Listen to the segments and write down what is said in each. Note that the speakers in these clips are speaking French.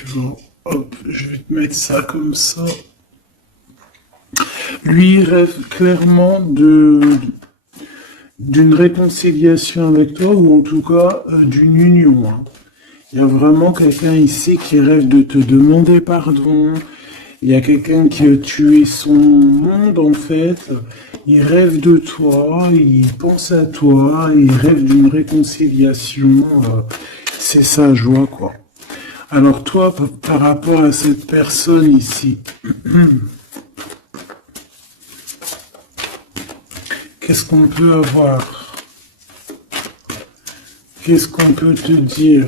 tu vois. Hop, je vais te mettre ça comme ça. Lui, il rêve clairement d'une réconciliation avec toi, ou en tout cas d'une union, hein. Il y a vraiment quelqu'un ici qui rêve de te demander pardon. Il y a quelqu'un qui a tué son monde, en fait. Il rêve de toi, il pense à toi, il rêve d'une réconciliation. C'est sa joie, quoi. Alors toi, par rapport à cette personne ici, qu'est-ce qu'on peut avoir? Qu'est-ce qu'on peut te dire?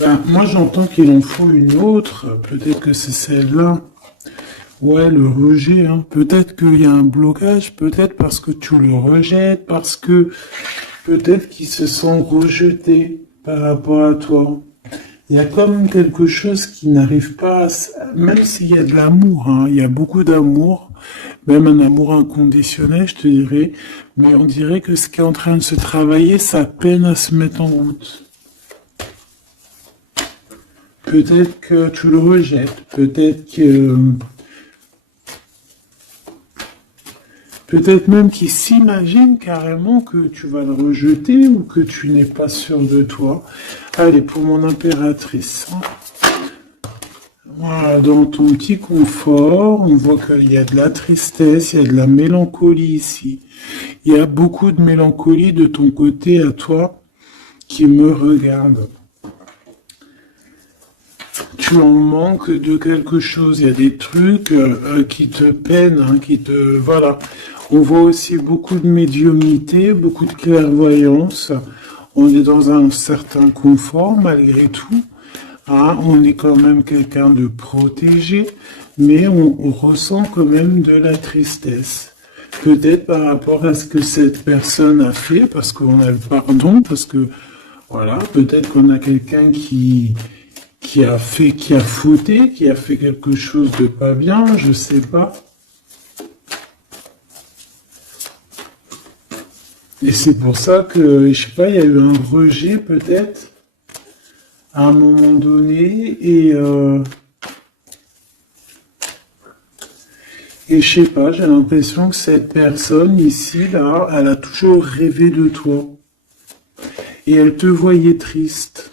Ben, moi, j'entends qu'il en faut une autre. Peut-être que c'est celle-là. Ouais, le rejet, hein. Peut-être qu'il y a un blocage, peut-être parce que tu le rejettes, parce que peut-être qu'il se sent rejeté par rapport à toi. Il y a comme quelque chose qui n'arrive pas, même s'il y a de l'amour, hein, il y a beaucoup d'amour, même un amour inconditionnel, je te dirais, mais on dirait que ce qui est en train de se travailler, ça peine à se mettre en route. Peut-être que tu le rejettes, peut-être même qu'il s'imagine carrément que tu vas le rejeter ou que tu n'es pas sûr de toi. Allez, pour mon impératrice. Voilà, dans ton petit confort, on voit qu'il y a de la tristesse, il y a de la mélancolie ici. Il y a beaucoup de mélancolie de ton côté à toi qui me regarde. Tu en manques de quelque chose, il y a des trucs qui te peinent, hein, Voilà. On voit aussi beaucoup de médiumnité, beaucoup de clairvoyance. On est dans un certain confort malgré tout. Hein, on est quand même quelqu'un de protégé, mais on ressent quand même de la tristesse. Peut-être par rapport à ce que cette personne a fait, parce qu'on a le pardon, parce que, voilà, peut-être qu'on a quelqu'un qui a fauté, qui a fait quelque chose de pas bien, je sais pas. Et c'est pour ça que, je sais pas, il y a eu un rejet peut-être à un moment donné, et je sais pas, j'ai l'impression que cette personne ici, là, elle a toujours rêvé de toi. Et elle te voyait triste.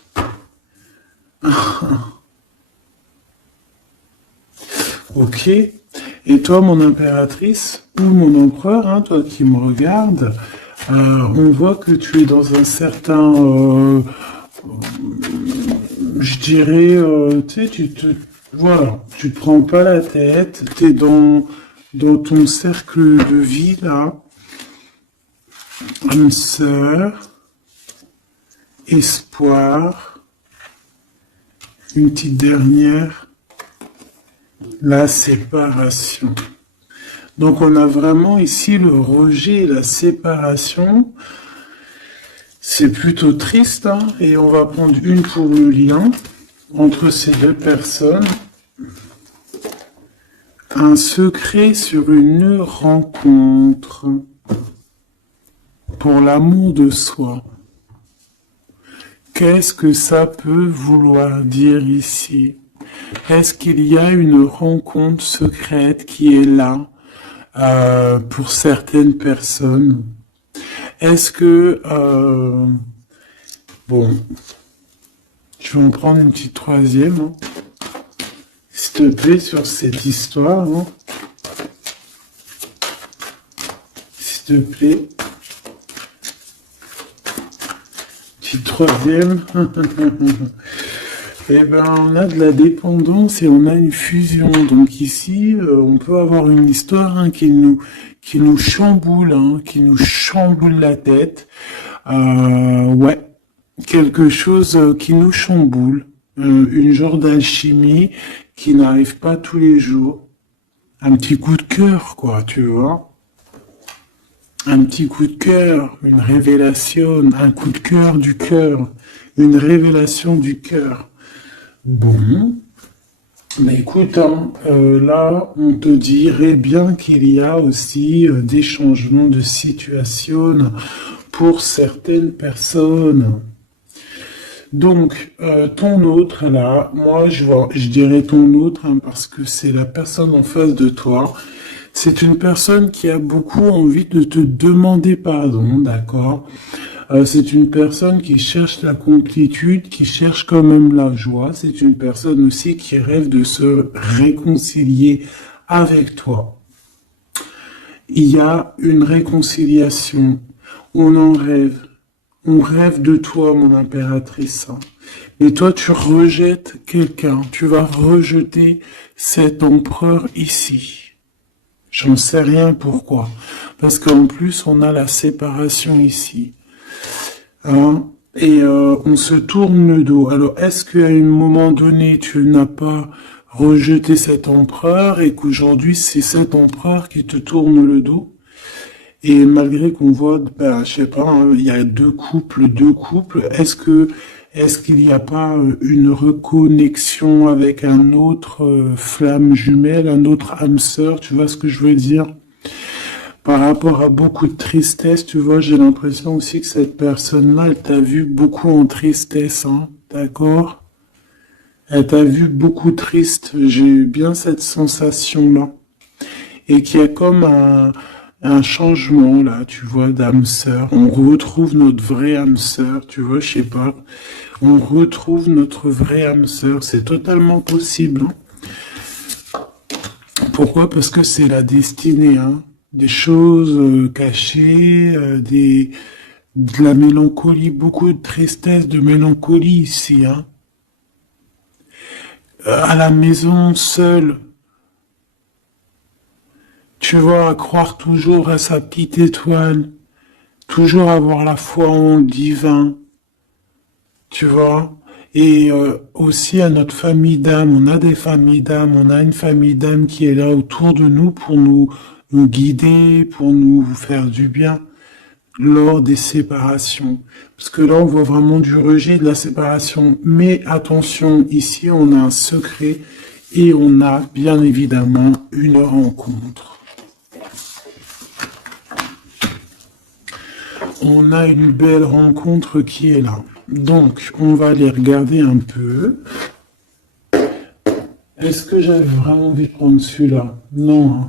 Ok. Et toi, mon impératrice, ou mon empereur, hein, toi qui me regardes, on voit que tu es dans un certain, je dirais, tu sais, voilà, tu te prends pas la tête, tu es dans ton cercle de vie, là, âme sœur, espoir, une petite dernière, la séparation. Donc on a vraiment ici le rejet et la séparation. C'est plutôt triste, hein, et on va prendre une pour le lien entre ces deux personnes. Un secret sur une rencontre pour l'amour de soi. Qu'est-ce que ça peut vouloir dire ici? Est-ce qu'il y a une rencontre secrète qui est là pour certaines personnes? Est-ce que... bon, je vais en prendre une petite troisième, hein, s'il te plaît, sur cette histoire. Hein. S'il te plaît. Petite troisième. Eh ben, on a de la dépendance et on a une fusion. Donc ici, on peut avoir une histoire, hein, qui nous chamboule, hein, qui nous chamboule la tête. Ouais, quelque chose qui nous chamboule. Une genre d'alchimie qui n'arrive pas tous les jours. Un petit coup de cœur, quoi, tu vois. Un petit coup de cœur, une révélation, un coup de cœur du cœur, une révélation du cœur. Bon, mais écoute, hein, là, on te dirait bien qu'il y a aussi des changements de situation pour certaines personnes. Donc, ton autre, là, moi, je dirais ton autre, hein, parce que c'est la personne en face de toi. C'est une personne qui a beaucoup envie de te demander pardon, d'accord? C'est une personne qui cherche la complétude, qui cherche quand même la joie. C'est une personne aussi qui rêve de se réconcilier avec toi. Il y a une réconciliation. On en rêve. On rêve de toi, mon impératrice. Et toi, tu rejettes quelqu'un. Tu vas rejeter cet empereur ici. J'en sais rien pourquoi. Parce qu'en plus, on a la séparation ici. Hein? Et on se tourne le dos. Alors, est-ce qu'à un moment donné, tu n'as pas rejeté cet empereur et qu'aujourd'hui, c'est cet empereur qui te tourne le dos? Et malgré qu'on voit, ben, je sais pas, hein, il y a deux couples, est-ce qu'il n'y a pas une reconnexion avec un autre flamme jumelle, un autre âme sœur, tu vois ce que je veux dire? Par rapport à beaucoup de tristesse, tu vois, j'ai l'impression aussi que cette personne-là, elle t'a vu beaucoup en tristesse, hein, d'accord? Elle t'a vu beaucoup triste, j'ai eu bien cette sensation-là. Et qu'il y a comme un changement, là, tu vois, d'âme sœur. On retrouve notre vraie âme sœur, tu vois, je sais pas. On retrouve notre vraie âme sœur, c'est totalement possible, hein. Pourquoi? Parce que c'est la destinée, hein. Des choses cachées, de la mélancolie, beaucoup de tristesse, de mélancolie ici, hein. À la maison, seule, tu vois, à croire toujours à sa petite étoile, toujours avoir la foi en le divin, tu vois. Et aussi à notre famille d'âme, on a des familles d'âme, on a une famille d'âme qui est là autour de nous pour nous guider, pour nous faire du bien lors des séparations. Parce que là, on voit vraiment du rejet de la séparation. Mais attention, ici, on a un secret et on a bien évidemment une rencontre. On a une belle rencontre qui est là. Donc, on va aller regarder un peu. Est-ce que j'avais vraiment envie de prendre celui-là? Non.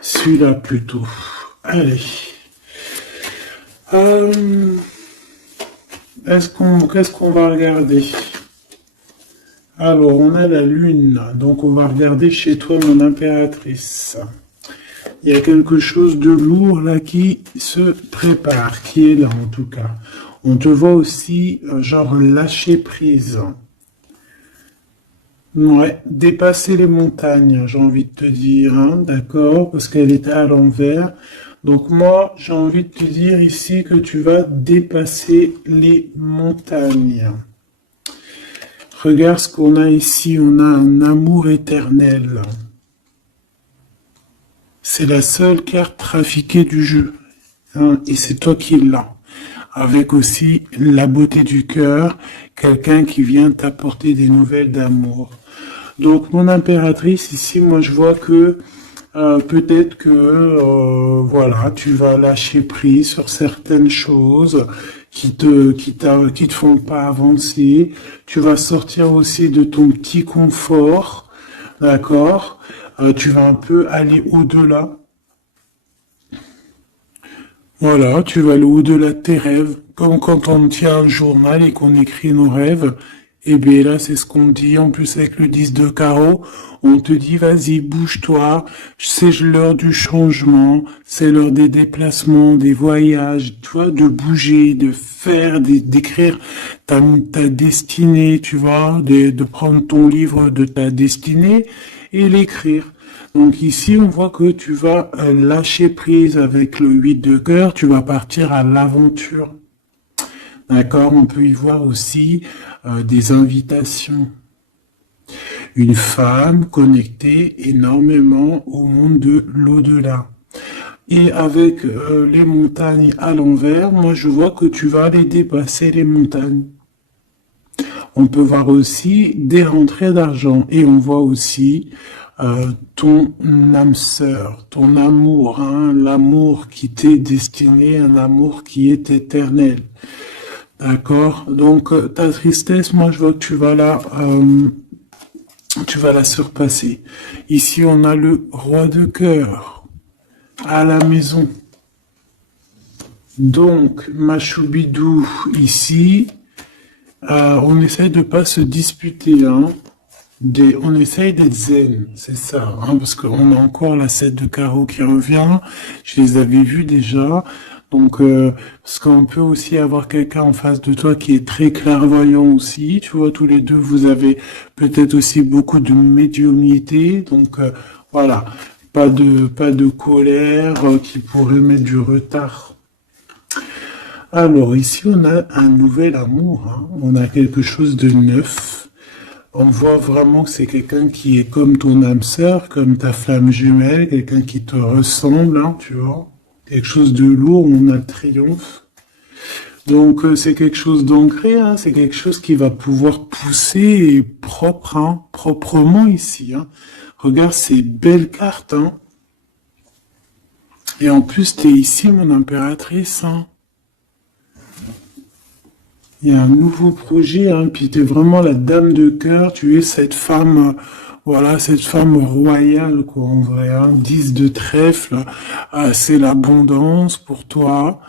Celui-là plutôt. Allez. Qu'est-ce qu'on va regarder? Alors, on a la lune. Donc, on va regarder chez toi, mon impératrice. Il y a quelque chose de lourd là qui se prépare, qui est là en tout cas. On te voit aussi, genre, lâcher prise. Ouais, dépasser les montagnes, j'ai envie de te dire, hein, d'accord, parce qu'elle était à l'envers. Donc moi, j'ai envie de te dire ici que tu vas dépasser les montagnes. Regarde ce qu'on a ici, on a un amour éternel. C'est la seule carte trafiquée du jeu, hein, et c'est toi qui l'as. Avec aussi la beauté du cœur, quelqu'un qui vient t'apporter des nouvelles d'amour. Donc mon impératrice, ici, moi je vois que peut-être que voilà, tu vas lâcher prise sur certaines choses qui te font pas avancer. Tu vas sortir aussi de ton petit confort, d'accord? Tu vas un peu aller au-delà. Voilà, tu vas aller au-delà de tes rêves, comme quand on tient un journal et qu'on écrit nos rêves. Et bien là, c'est ce qu'on dit, en plus avec le 10 de carreau, on te dit, vas-y, bouge-toi, c'est l'heure du changement, c'est l'heure des déplacements, des voyages, tu vois, de bouger, de faire, d'écrire ta destinée, tu vois, de prendre ton livre de ta destinée et l'écrire. Donc ici, on voit que tu vas lâcher prise avec le 8 de cœur, tu vas partir à l'aventure. D'accord, on peut y voir aussi des invitations. Une femme connectée énormément au monde de l'au-delà. Et avec les montagnes à l'envers, moi je vois que tu vas aller dépasser les montagnes. On peut voir aussi des rentrées d'argent et on voit aussi ton âme sœur, ton amour, hein, l'amour qui t'est destiné, un amour qui est éternel. D'accord? Donc, ta tristesse, moi, je vois que tu vas la surpasser. Ici, on a le roi de cœur à la maison. Donc, ma choubidou, ici, on essaye de pas se disputer, hein. On essaye d'être zen, c'est ça, hein, parce qu'on a encore la 7 de carreau qui revient. Je les avais vus déjà. Donc, parce qu'on peut aussi avoir quelqu'un en face de toi qui est très clairvoyant aussi. Tu vois, tous les deux, vous avez peut-être aussi beaucoup de médiumnité. Donc, voilà, pas de colère qui pourrait mettre du retard. Alors, ici, on a un nouvel amour, hein. On a quelque chose de neuf. On voit vraiment que c'est quelqu'un qui est comme ton âme sœur, comme ta flamme jumelle, quelqu'un qui te ressemble, hein, tu vois. Quelque chose de lourd, on a le triomphe. Donc c'est quelque chose d'ancré, hein, c'est quelque chose qui va pouvoir pousser et propre, hein, proprement ici. Hein. Regarde ces belles cartes. Hein. Et en plus, tu es ici, mon impératrice. Hein. Il y a un nouveau projet, hein, puis tu es vraiment la dame de cœur, tu es cette femme, voilà, cette femme royale, quoi, en vrai, hein, 10 de trèfle, c'est l'abondance pour toi,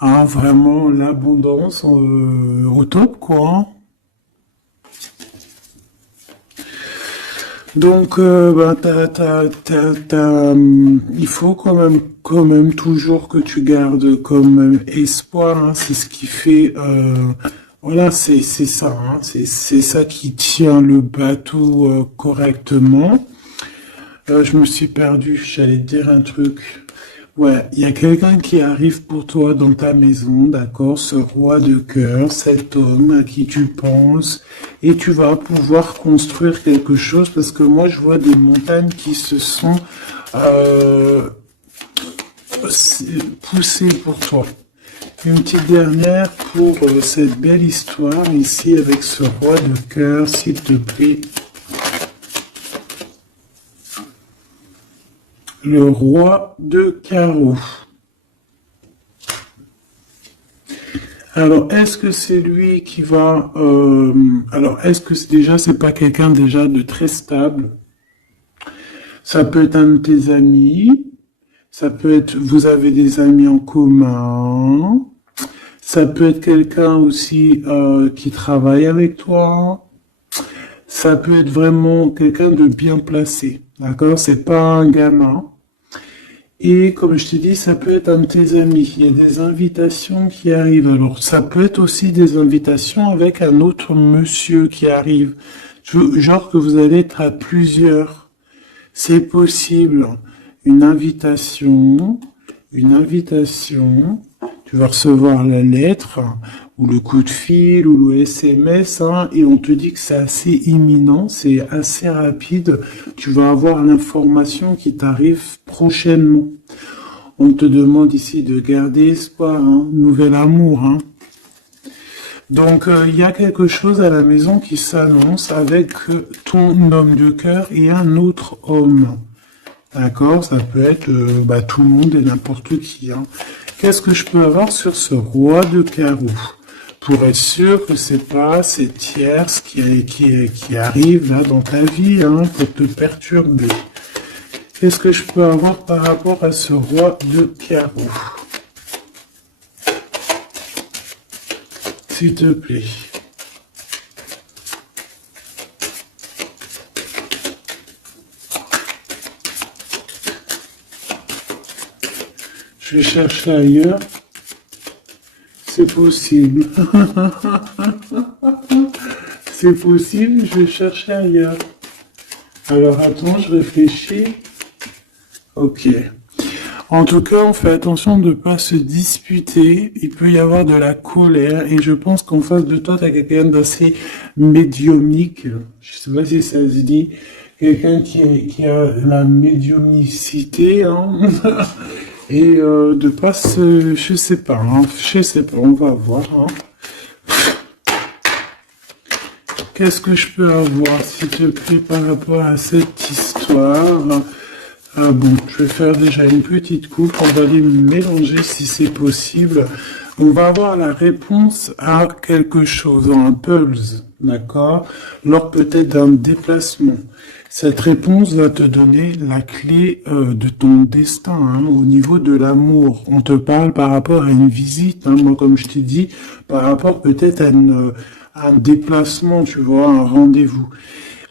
hein, vraiment l'abondance au top, quoi. Hein. Donc, ben, il faut quand même toujours que tu gardes comme espoir. Hein, c'est ce qui fait, voilà, c'est ça. Hein, c'est ça qui tient le bateau correctement. Je me suis perdu. J'allais te dire un truc. Ouais, il y a quelqu'un qui arrive pour toi dans ta maison, d'accord, ce roi de cœur, cet homme à qui tu penses, et tu vas pouvoir construire quelque chose parce que moi je vois des montagnes qui se sont poussées pour toi. Une petite dernière pour cette belle histoire ici avec ce roi de cœur, s'il te plaît. Le roi de carreau. Alors, est-ce que c'est lui qui va... alors, est-ce que déjà, c'est pas quelqu'un déjà de très stable? Ça peut être un de tes amis. Ça peut être... Vous avez des amis en commun. Ça peut être quelqu'un aussi qui travaille avec toi. Ça peut être vraiment quelqu'un de bien placé. D'accord? C'est pas un gamin. Et comme je t'ai dit, ça peut être un de tes amis. Il y a des invitations qui arrivent. Alors, ça peut être aussi des invitations avec un autre monsieur qui arrive. Genre que vous allez être à plusieurs. C'est possible. Une invitation. Tu vas recevoir la lettre, ou le coup de fil, ou le SMS, hein, et on te dit que c'est assez imminent, c'est assez rapide. Tu vas avoir l'information qui t'arrive prochainement. On te demande ici de garder espoir, hein, nouvel amour. Hein. Donc, il y a quelque chose à la maison qui s'annonce avec ton homme de cœur et un autre homme. D'accord, ça peut être tout le monde et n'importe qui. Hein. Qu'est-ce que je peux avoir sur ce roi de carreau? Pour être sûr que c'est pas ces tierces qui arrivent là dans ta vie hein, pour te perturber. Qu'est-ce que je peux avoir par rapport à ce roi de carreau? S'il te plaît. Je vais chercher ailleurs. C'est possible. C'est possible, je vais chercher ailleurs. Alors attends, je réfléchis. Ok. En tout cas, on fait attention de ne pas se disputer. Il peut y avoir de la colère. Et je pense qu'en face de toi, tu as quelqu'un d'assez médiumnique. Je sais pas si ça se dit. Quelqu'un qui a la médiumnicité. Hein. Et de pas se... Je sais pas, on va voir. Hein. Qu'est-ce que je peux avoir, s'il te plaît, par rapport à cette histoire? Bon, je vais faire déjà une petite coupe, on va les mélanger si c'est possible. On va avoir la réponse à quelque chose, un pulse, d'accord? Lors peut-être d'un déplacement. Cette réponse va te donner la clé de ton destin, hein, au niveau de l'amour. On te parle par rapport à une visite, hein, moi comme je t'ai dit, par rapport peut-être à un déplacement, tu vois, un rendez-vous.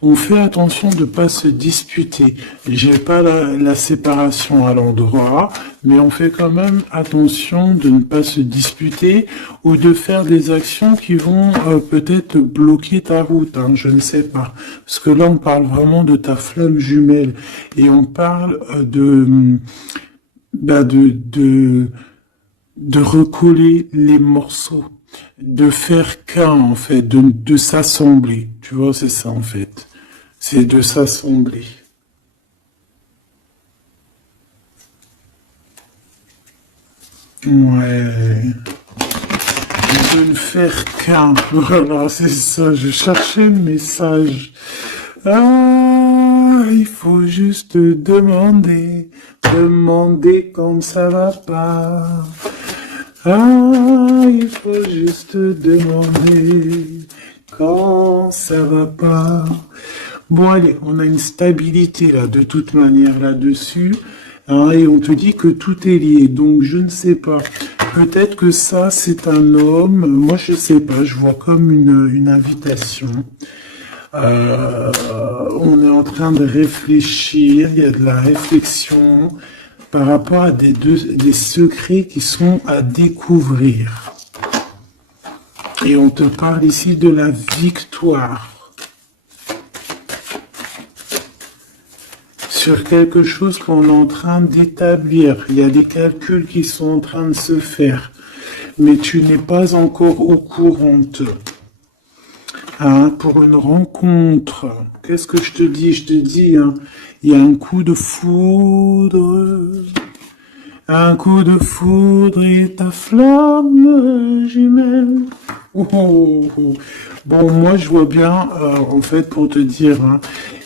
On fait attention de pas se disputer. J'ai pas la séparation à l'endroit, mais on fait quand même attention de ne pas se disputer ou de faire des actions qui vont peut-être bloquer ta route, hein, je ne sais pas. Parce que là, on parle vraiment de ta flamme jumelle et on parle bah, de recoller les morceaux, de faire qu'un en fait, de s'assembler. Tu vois, c'est ça en fait. C'est de s'assembler. Ouais. De ne faire qu'un. Voilà, c'est ça. Je cherchais le message. Ah, il faut juste demander. Demander quand ça va pas. Ah, il faut juste demander quand ça va pas. Bon, allez, on a une stabilité là, de toute manière là-dessus, hein, et on te dit que tout est lié. Donc, je ne sais pas. Peut-être que ça, c'est un homme. Moi, je sais pas. Je vois comme une invitation. On est en train de réfléchir. Il y a de la réflexion par rapport à des secrets qui sont à découvrir. Et on te parle ici de la victoire sur quelque chose qu'on est en train d'établir. Il y a des calculs qui sont en train de se faire, mais tu n'es pas encore au courant. Hein, pour une rencontre, qu'est-ce que je te dis? Je te dis, hein, il y a un coup de foudre. Un coup de foudre et ta flamme jumelle. Oh, oh, oh. Bon, moi je vois bien, en fait, pour te dire, hein,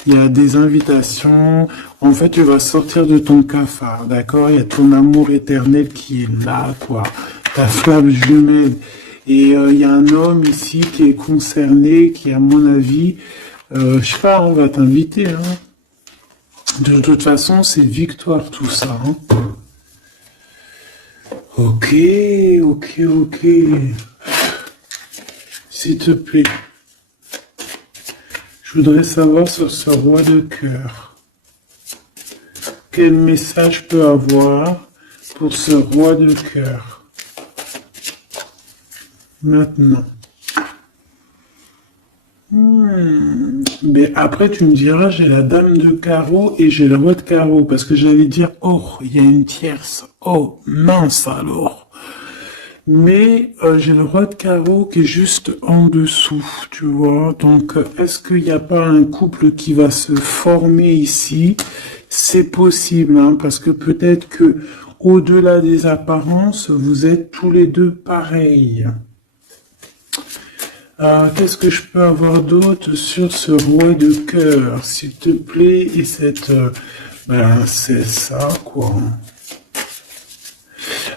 il y a des invitations. En fait, tu vas sortir de ton cafard, d'accord? Il y a ton amour éternel qui est là, quoi. Ta flamme jumelle. Et il y a un homme ici qui est concerné, qui, à mon avis, je sais pas, on va t'inviter, hein. De toute façon, c'est victoire tout ça, hein. Ok, ok, ok. S'il te plaît. Je voudrais savoir sur ce roi de cœur. Quel message peut avoir pour ce roi de cœur? Maintenant. Mais après, tu me diras, j'ai la dame de carreau et j'ai le roi de carreau. Parce que j'allais dire, oh, il y a une tierce. Oh, mince alors. Mais j'ai le roi de carreau qui est juste en dessous, tu vois. Donc, est-ce qu'il n'y a pas un couple qui va se former ici? C'est possible, hein, parce que peut-être que au-delà des apparences, vous êtes tous les deux pareils. Qu'est-ce que je peux avoir d'autre sur ce roi de cœur, s'il te plaît? Et cette... ben, c'est ça, quoi.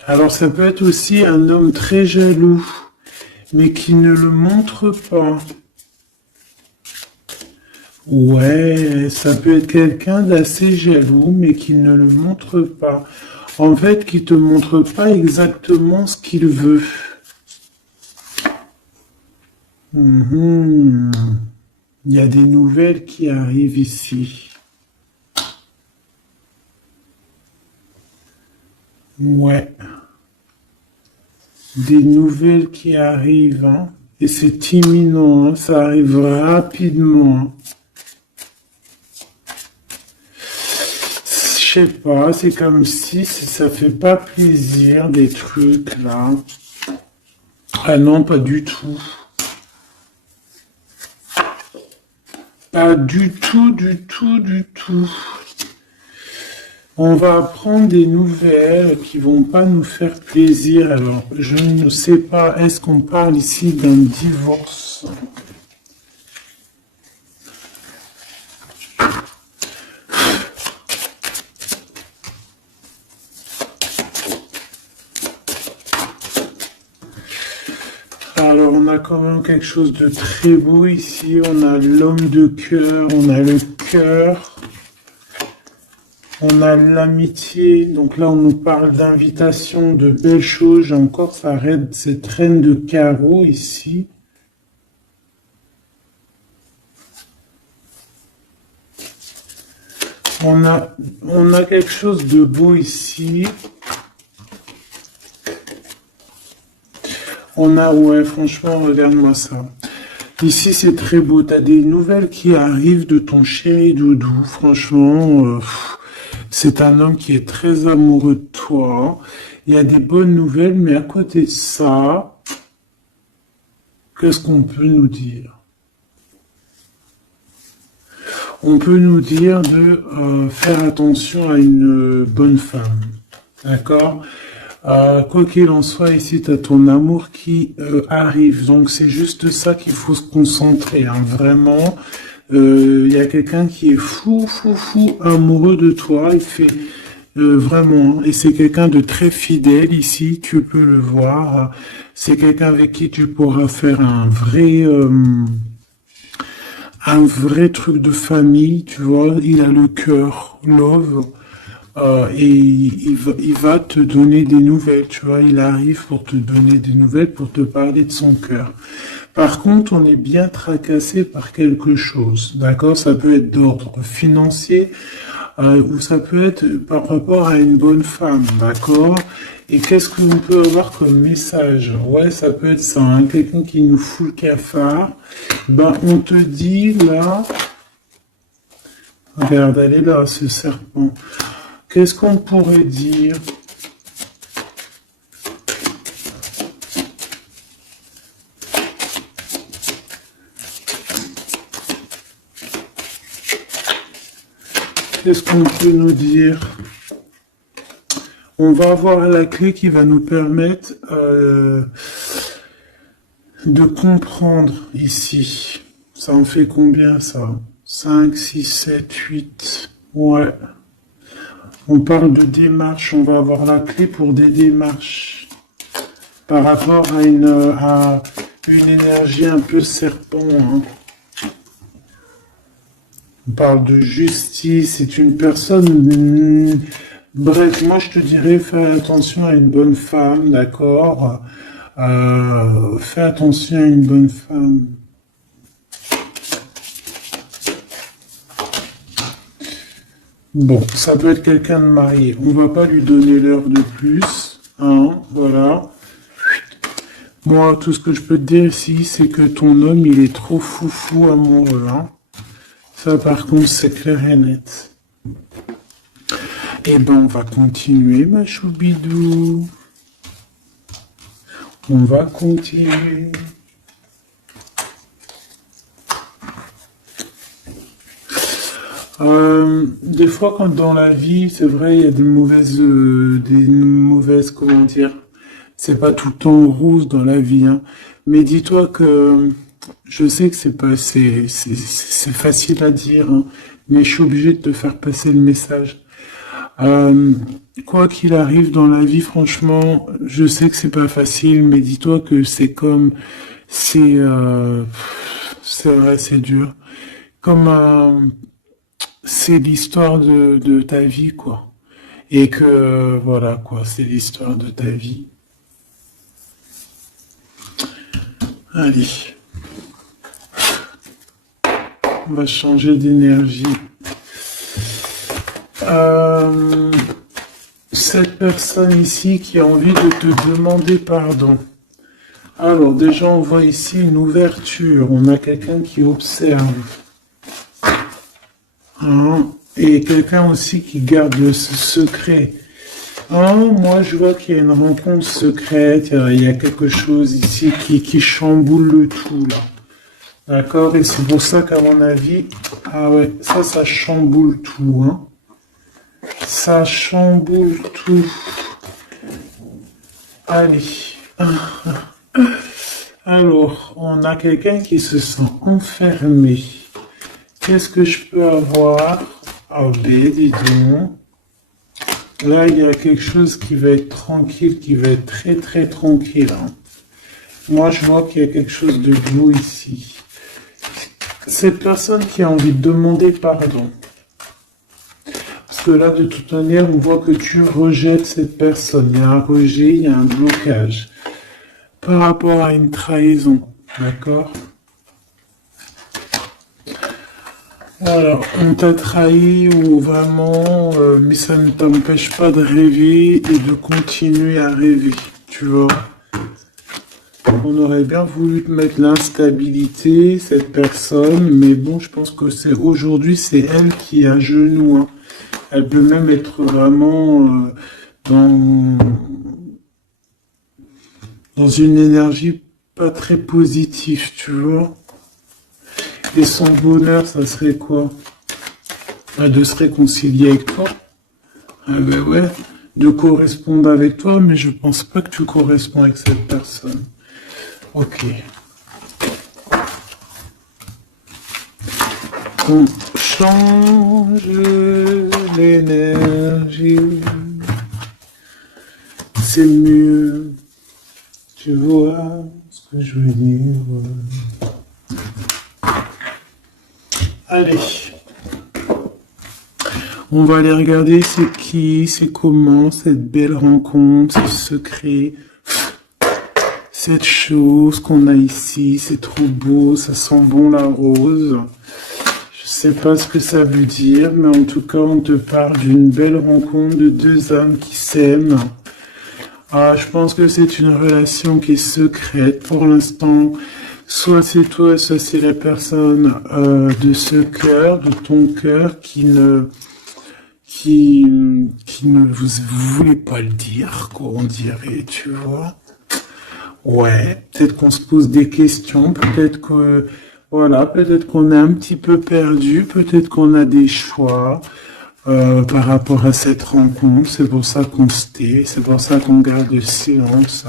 Alors, ça peut être aussi un homme très jaloux, mais qui ne le montre pas. Ouais, ça peut être quelqu'un d'assez jaloux, mais qui ne le montre pas. En fait, qui te montre pas exactement ce qu'il veut. Il y a des nouvelles qui arrivent ici. Ouais. Des nouvelles qui arrivent, hein. Et c'est imminent, hein. Ça arrive rapidement, hein. Je sais pas, c'est comme si ça fait pas plaisir, des trucs, là. Ah non, pas du tout. Pas du tout, du tout, du tout. On va apprendre des nouvelles qui vont pas nous faire plaisir. Alors, je ne sais pas, est-ce qu'on parle ici d'un divorce? a quand même quelque chose de très beau ici. On a l'homme de cœur, on a le cœur, on a l'amitié. Donc là, on nous parle d'invitation, de belles choses. J'ai encore cette reine de carreau ici. On a quelque chose de beau ici. Ouais, franchement, regarde-moi ça. Ici, c'est très beau. T'as des nouvelles qui arrivent de ton chéri doudou. Franchement, c'est un homme qui est très amoureux de toi. Il y a des bonnes nouvelles, mais à côté de ça, qu'est-ce qu'on peut nous dire? On peut nous dire de faire attention à une bonne femme. D'accord? Quoi qu'il en soit, ici, tu as ton amour qui arrive. Donc, c'est juste ça qu'il faut se concentrer. Hein. Vraiment, il y a quelqu'un qui est fou amoureux de toi. Il fait vraiment, et c'est quelqu'un de très fidèle ici. Tu peux le voir. C'est quelqu'un avec qui tu pourras faire un vrai truc de famille. Tu vois, il a le cœur, love. Et il va te donner des nouvelles, tu vois, il arrive pour te donner des nouvelles, pour te parler de son cœur. Par contre, on est bien tracassé par quelque chose, d'accord? Ça peut être d'ordre financier, ou ça peut être par rapport à une bonne femme, d'accord? Et qu'est-ce qu'on peut avoir comme message? Ouais, ça peut être ça, hein, quelqu'un qui nous fout le cafard. Ben, on te dit là, regarde, elle est là, ce serpent. Qu'est-ce qu'on pourrait dire? Qu'est-ce qu'on peut nous dire? On va avoir la clé qui va nous permettre de comprendre ici. Ça en fait combien ça? 5, 6, 7, 8. Ouais. On parle de démarches, on va avoir la clé pour des démarches par rapport à une énergie un peu serpent. Hein. On parle de justice, c'est une personne... bref, moi je te dirais, fais attention à une bonne femme, d'accord? Fais attention à une bonne femme. Bon, ça peut être quelqu'un de marié. On va pas lui donner l'heure de plus. Hein, voilà. Moi, tout ce que je peux te dire ici, c'est que ton homme, il est trop fou amoureux. Hein. Ça, par contre, c'est clair et net. Eh ben, on va continuer, ma choubidou. On va continuer. Des fois, quand dans la vie, c'est vrai, il y a des mauvaises, comment dire, c'est pas tout le temps rose dans la vie, hein. Mais dis-toi que, je sais que c'est facile à dire, hein, mais je suis obligé de te faire passer le message. Quoi qu'il arrive dans la vie, franchement, je sais que c'est pas facile, mais dis-toi que c'est vrai, c'est dur. Comme c'est l'histoire de ta vie, quoi. Et que, voilà, quoi, c'est l'histoire de ta vie. Allez. On va changer d'énergie. Cette personne ici qui a envie de te demander pardon. Alors, déjà, on voit ici une ouverture. On a quelqu'un qui observe. Hein, et quelqu'un aussi qui garde le secret. Hein, moi, je vois qu'il y a une rencontre secrète. Il y a quelque chose ici qui chamboule le tout, là. D'accord? Et c'est pour ça qu'à mon avis, ah ouais, ça chamboule tout, hein. Ça chamboule tout. Allez. Alors, on a quelqu'un qui se sent enfermé. Qu'est-ce que je peux avoir? Ah ben, dis donc. Là, il y a quelque chose qui va être tranquille, qui va être très très tranquille. Hein. Moi, je vois qu'il y a quelque chose de beau ici. Cette personne qui a envie de demander pardon. Parce que là, de toute manière, on voit que tu rejettes cette personne. Il y a un rejet, il y a un blocage. Par rapport à une trahison. D'accord? Alors, on t'a trahi ou vraiment, mais ça ne t'empêche pas de rêver et de continuer à rêver. Tu vois? On aurait bien voulu te mettre l'instabilité, cette personne, mais bon, je pense que c'est aujourd'hui, c'est elle qui est à genoux, hein. Elle peut même être vraiment dans, dans une énergie pas très positive, tu vois. Et son bonheur, ça serait quoi? De se réconcilier avec toi. Ah ben ouais, de correspondre avec toi, mais je pense pas que tu corresponds avec cette personne. Ok. On change l'énergie. C'est mieux. Tu vois ce que je veux dire. Allez. On va aller regarder c'est qui, c'est comment, cette belle rencontre, ce secret. Cette chose qu'on a ici, c'est trop beau, ça sent bon la rose. Je sais pas ce que ça veut dire, mais en tout cas, on te parle d'une belle rencontre de deux âmes qui s'aiment. Ah, je pense que c'est une relation qui est secrète pour l'instant. Soit c'est toi, soit c'est la personne de ce cœur, de ton cœur, qui ne vous voulez pas le dire, quoi, on dirait, tu vois. Ouais, peut-être qu'on se pose des questions, peut-être que, voilà, peut-être qu'on est un petit peu perdu, peut-être qu'on a des choix par rapport à cette rencontre. C'est pour ça qu'on se tait, c'est pour ça qu'on garde le silence,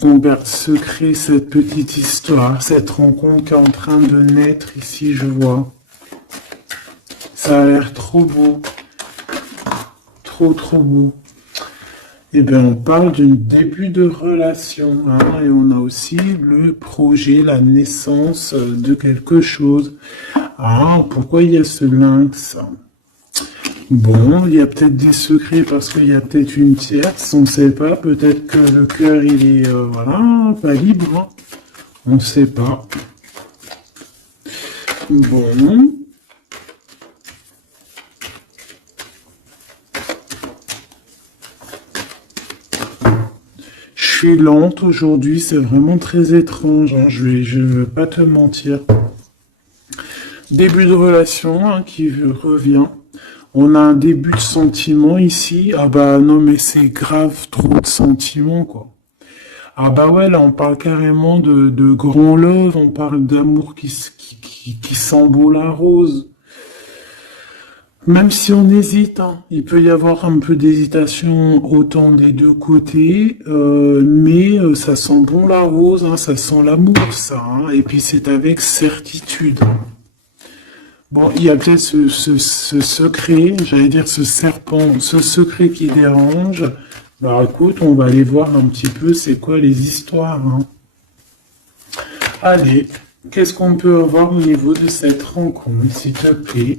qu'on garde secret cette petite histoire, cette rencontre qui est en train de naître ici, je vois. Ça a l'air trop beau, trop beau. Eh bien, on parle d'un début de relation, hein, et on a aussi le projet, la naissance de quelque chose. Ah, pourquoi il y a ce lynx? Bon, il y a peut-être des secrets parce qu'il y a peut-être une tierce, on ne sait pas. Peut-être que le cœur, il est, voilà, pas libre, hein. On ne sait pas. Bon. Je suis lente aujourd'hui, c'est vraiment très étrange, hein, je veux pas te mentir. Début de relation hein, qui revient. On a un début de sentiment ici. Ah bah non mais c'est grave, trop de sentiments quoi. Ah bah ouais, là on parle carrément de grand love, on parle d'amour qui sent beau la rose. Même si on hésite, hein, il peut y avoir un peu d'hésitation autant des deux côtés, mais ça sent bon la rose, hein, ça sent l'amour, ça, hein, et puis c'est avec certitude. Bon, il y a peut-être ce secret, j'allais dire ce serpent, ce secret qui dérange. Alors écoute, on va aller voir un petit peu c'est quoi les histoires. Hein. Allez, qu'est-ce qu'on peut avoir au niveau de cette rencontre, s'il te plaît?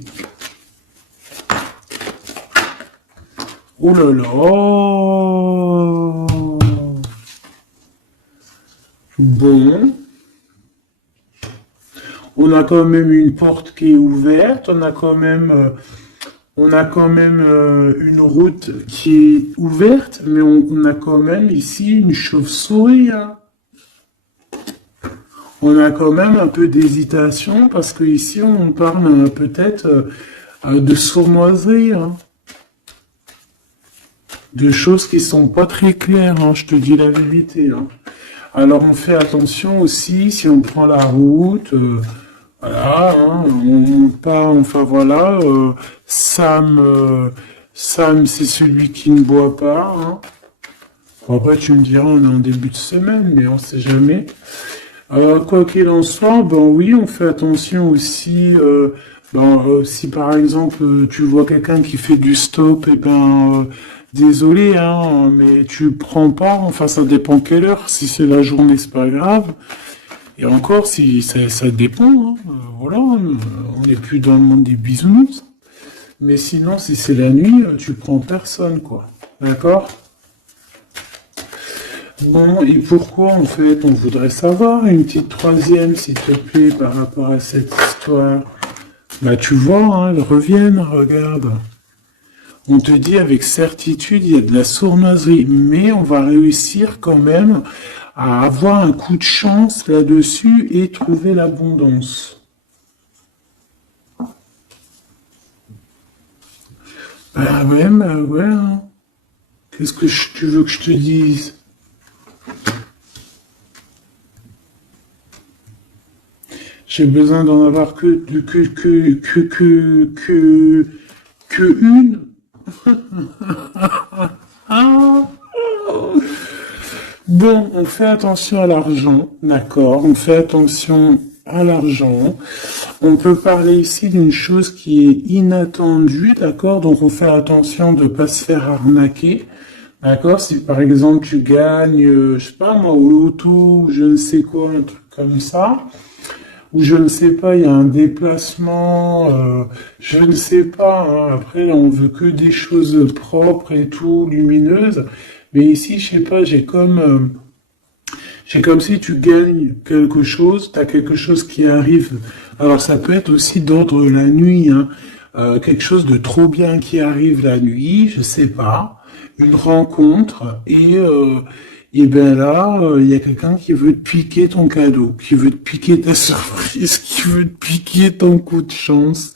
Oh là là! Bon. On a quand même une porte qui est ouverte, on a quand même une route qui est ouverte, mais on a quand même ici une chauve-souris. Hein. On a quand même un peu d'hésitation parce que ici on parle peut-être de sournoiserie. Hein. De choses qui sont pas très claires, hein, je te dis la vérité. Hein. Alors on fait attention aussi si on prend la route, voilà, hein, on monte pas, enfin voilà, Sam c'est celui qui ne boit pas. Hein. Bon, après tu me diras on est en début de semaine, mais on sait jamais. Quoi qu'il en soit, ben oui, on fait attention aussi Bon, si par exemple tu vois quelqu'un qui fait du stop, eh ben désolé, hein, mais tu prends pas, enfin ça dépend quelle heure, si c'est la journée, c'est pas grave. Et encore, si ça dépend, hein, voilà, on n'est plus dans le monde des bisounours. Mais sinon, si c'est la nuit, tu prends personne, quoi. D'accord? Bon, et pourquoi en fait on voudrait savoir une petite troisième, s'il te plaît, par rapport à cette histoire? Bah tu vois, hein, elles reviennent, regarde. On te dit avec certitude, il y a de la sournoiserie, mais on va réussir quand même à avoir un coup de chance là-dessus et trouver l'abondance. Bah ouais, hein. Qu'est-ce que tu veux que je te dise? J'ai besoin d'en avoir que une. Ah. Bon, on fait attention à l'argent, d'accord? On fait attention à l'argent. On peut parler ici d'une chose qui est inattendue, d'accord? Donc on fait attention de ne pas se faire arnaquer, d'accord? Si par exemple tu gagnes, je sais pas moi, au loto, ou je ne sais quoi, un truc comme ça, ou je ne sais pas, il y a un déplacement, je ne sais pas, hein. Après là, on veut que des choses propres et tout, lumineuses. Mais ici, je sais pas, c'est comme si tu gagnes quelque chose, tu as quelque chose qui arrive. Alors ça peut être aussi d'ordre la nuit, hein. Quelque chose de trop bien qui arrive la nuit, je sais pas, une rencontre, et ben là, il y a quelqu'un qui veut te piquer ton cadeau, qui veut te piquer ta surprise, qui veut te piquer ton coup de chance.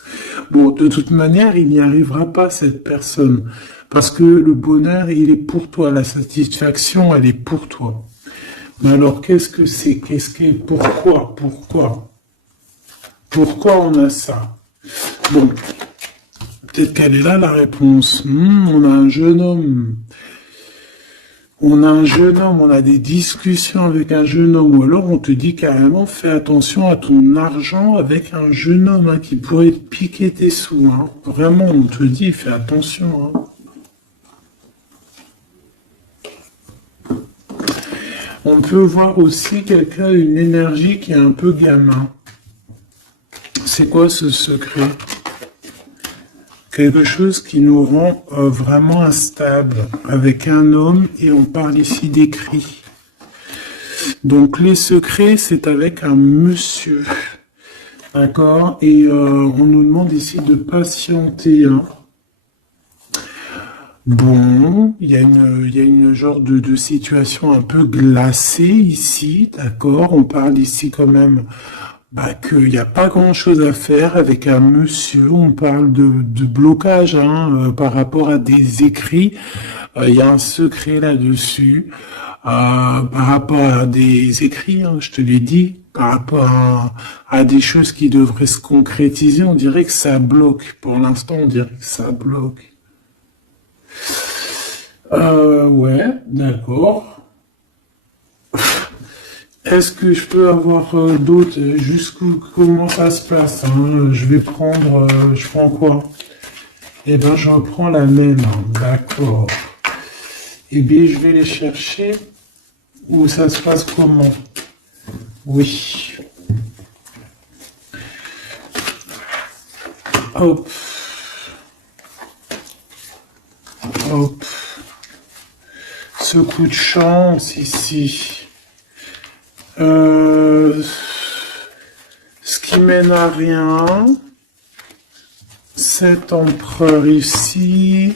Bon, de toute manière, il n'y arrivera pas cette personne, parce que le bonheur, il est pour toi, la satisfaction, elle est pour toi. Mais alors, qu'est-ce que c'est? Pourquoi on a ça? Bon, peut-être qu'elle est là, la réponse. On a un jeune homme. On a des discussions avec un jeune homme, ou alors on te dit carrément, fais attention à ton argent avec un jeune homme, hein, qui pourrait te piquer tes sous, hein. Vraiment, on te dit, fais attention, hein. On peut voir aussi quelqu'un, une énergie qui est un peu gamin. C'est quoi ce secret? Quelque chose qui nous rend vraiment instable avec un homme, et on parle ici d'écrit. Donc les secrets, c'est avec un monsieur. D'accord? Et on nous demande ici de patienter, hein. Bon, il y a une genre de situation un peu glacée ici, d'accord? On parle ici quand même, bah, qu'il n'y a pas grand-chose à faire avec un monsieur. On parle de blocage, hein, par rapport à des écrits. Il y a un secret là-dessus. Par rapport à des écrits, hein, je te l'ai dit, par rapport à des choses qui devraient se concrétiser, on dirait que ça bloque. Pour l'instant, on dirait que ça bloque. Ouais, d'accord. Est-ce que je peux avoir d'autres, jusqu'où, comment ça se passe, hein? Je vais prendre, je prends quoi? Eh ben, je reprends la même, hein. D'accord. Eh bien, je vais les chercher. Où ça se passe comment? Oui. Hop, hop. Ce coup de chance ici. Ce qui mène à rien. Cet empereur ici.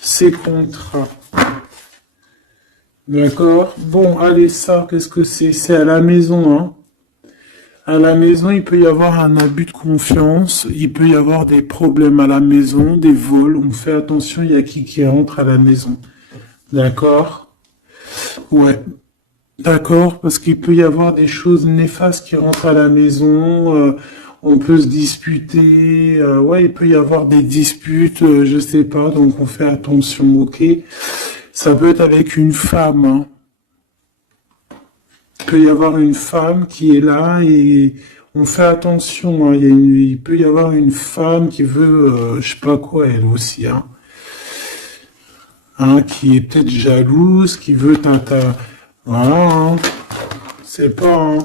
Ces contrats. D'accord? Bon, allez, ça, qu'est-ce que c'est? C'est à la maison, hein. À la maison, il peut y avoir un abus de confiance, il peut y avoir des problèmes à la maison, des vols. On fait attention, il y a qui rentre à la maison. D'accord? Ouais. D'accord, parce qu'il peut y avoir des choses néfastes qui rentrent à la maison. On peut se disputer. Ouais, il peut y avoir des disputes, je sais pas. Donc on fait attention, ok? Ça peut être avec une femme, hein. Il peut y avoir une femme qui est là, et On fait attention, hein, il peut y avoir une femme qui veut, je sais pas quoi, elle aussi, qui est peut-être jalouse, qui veut voilà, c'est pas,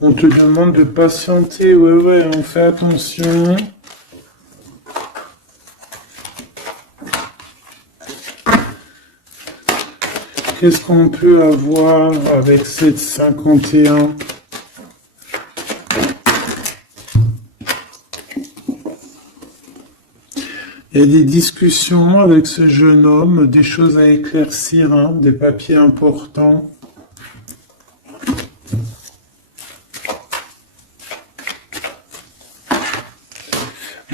on te demande de patienter, ouais, on fait attention. Qu'est-ce qu'on peut avoir avec cette 51? Il y a des discussions avec ce jeune homme, des choses à éclaircir, des papiers importants.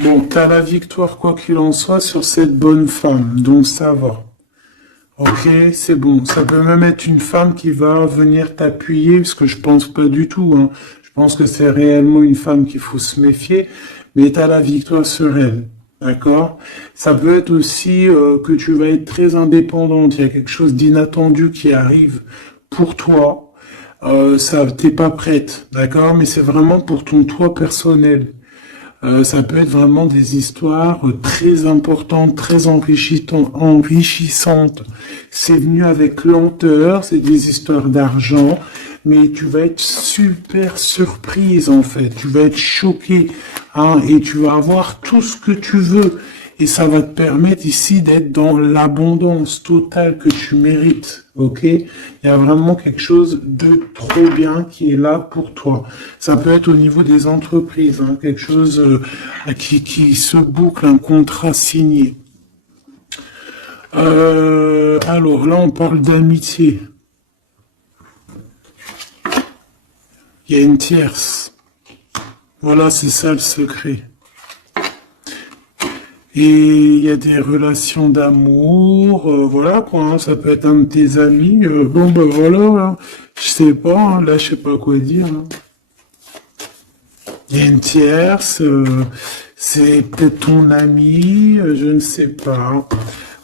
Bon, t'as la victoire quoi qu'il en soit sur cette bonne femme, donc ça va. Ok, c'est bon. Ça peut même être une femme qui va venir t'appuyer, parce que je pense pas du tout. Je pense que c'est réellement une femme qu'il faut se méfier, mais t'as la victoire sur elle. D'accord? Ça peut être aussi que tu vas être très indépendante. Il y a quelque chose d'inattendu qui arrive pour toi. T'es pas prête, d'accord? Mais c'est vraiment pour ton toi personnel. Ça peut être vraiment des histoires très importantes, très enrichissantes. C'est venu avec lenteur, c'est des histoires d'argent, mais tu vas être super surprise en fait. Tu vas être choquée, et tu vas avoir tout ce que tu veux. Et ça va te permettre ici d'être dans l'abondance totale que tu mérites, ok? Il y a vraiment quelque chose de trop bien qui est là pour toi. Ça peut être au niveau des entreprises, quelque chose qui se boucle, un contrat signé. Alors là, on parle d'amitié. Il y a une tierce. Voilà, c'est ça le secret. Et il y a des relations d'amour, voilà quoi, ça peut être un de tes amis, bon ben voilà, je sais pas, là je sais pas quoi dire. Il y a une tierce, c'est peut-être ton ami, je ne sais pas.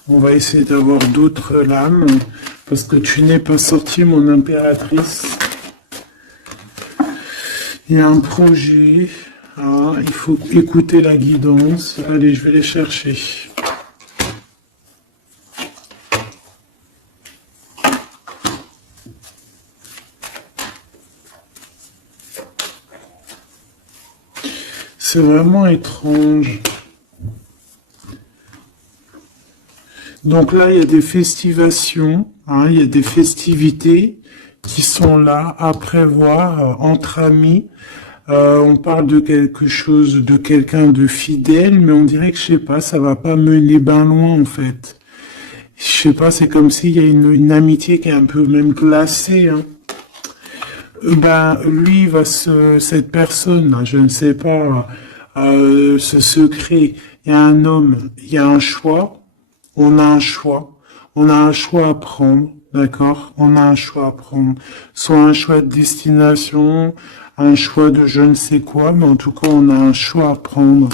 On va essayer d'avoir d'autres lames, parce que tu n'es pas sorti mon impératrice. Il y a un projet. Il faut écouter la guidance. Allez, je vais les chercher. C'est vraiment étrange. Donc là, il y a des festivations, il y a des festivités qui sont là à prévoir entre amis. On parle de quelque chose, de quelqu'un de fidèle, mais on dirait que, je sais pas, ça va pas mener ben loin, en fait. Je sais pas, c'est comme s'il y a une amitié qui est un peu même glacée, lui, cette personne, là, je ne sais pas, ce secret, il y a un homme, il y a un choix, on a un choix, on a un choix à prendre, d'accord? On a un choix à prendre, soit un choix de destination, un choix de je ne sais quoi, mais en tout cas, on a un choix à prendre.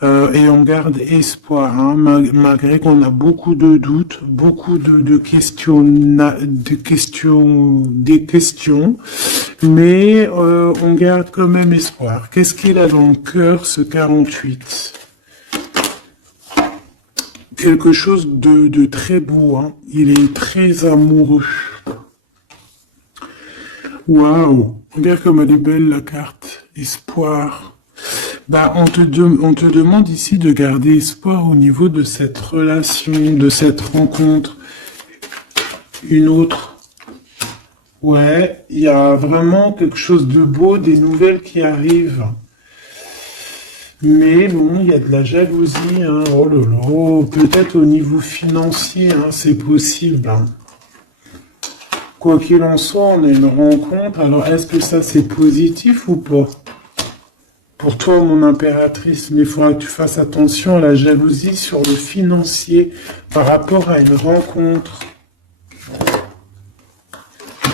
Et on garde espoir, malgré qu'on a beaucoup de doutes, beaucoup des questions, mais on garde quand même espoir. Qu'est-ce qu'il a dans le cœur, ce 48? Quelque chose de très beau, Il est très amoureux. Waouh! Regarde comme elle est belle la carte. Espoir. On te demande ici de garder espoir au niveau de cette relation, de cette rencontre. Une autre. Ouais, il y a vraiment quelque chose de beau, des nouvelles qui arrivent. Mais bon, il y a de la jalousie, Oh là là, peut-être au niveau financier, c'est possible. Quoi qu'il en soit, on a une rencontre. Alors, est-ce que ça c'est positif ou pas? Pour toi, mon impératrice, mais il faudra que tu fasses attention à la jalousie sur le financier par rapport à une rencontre.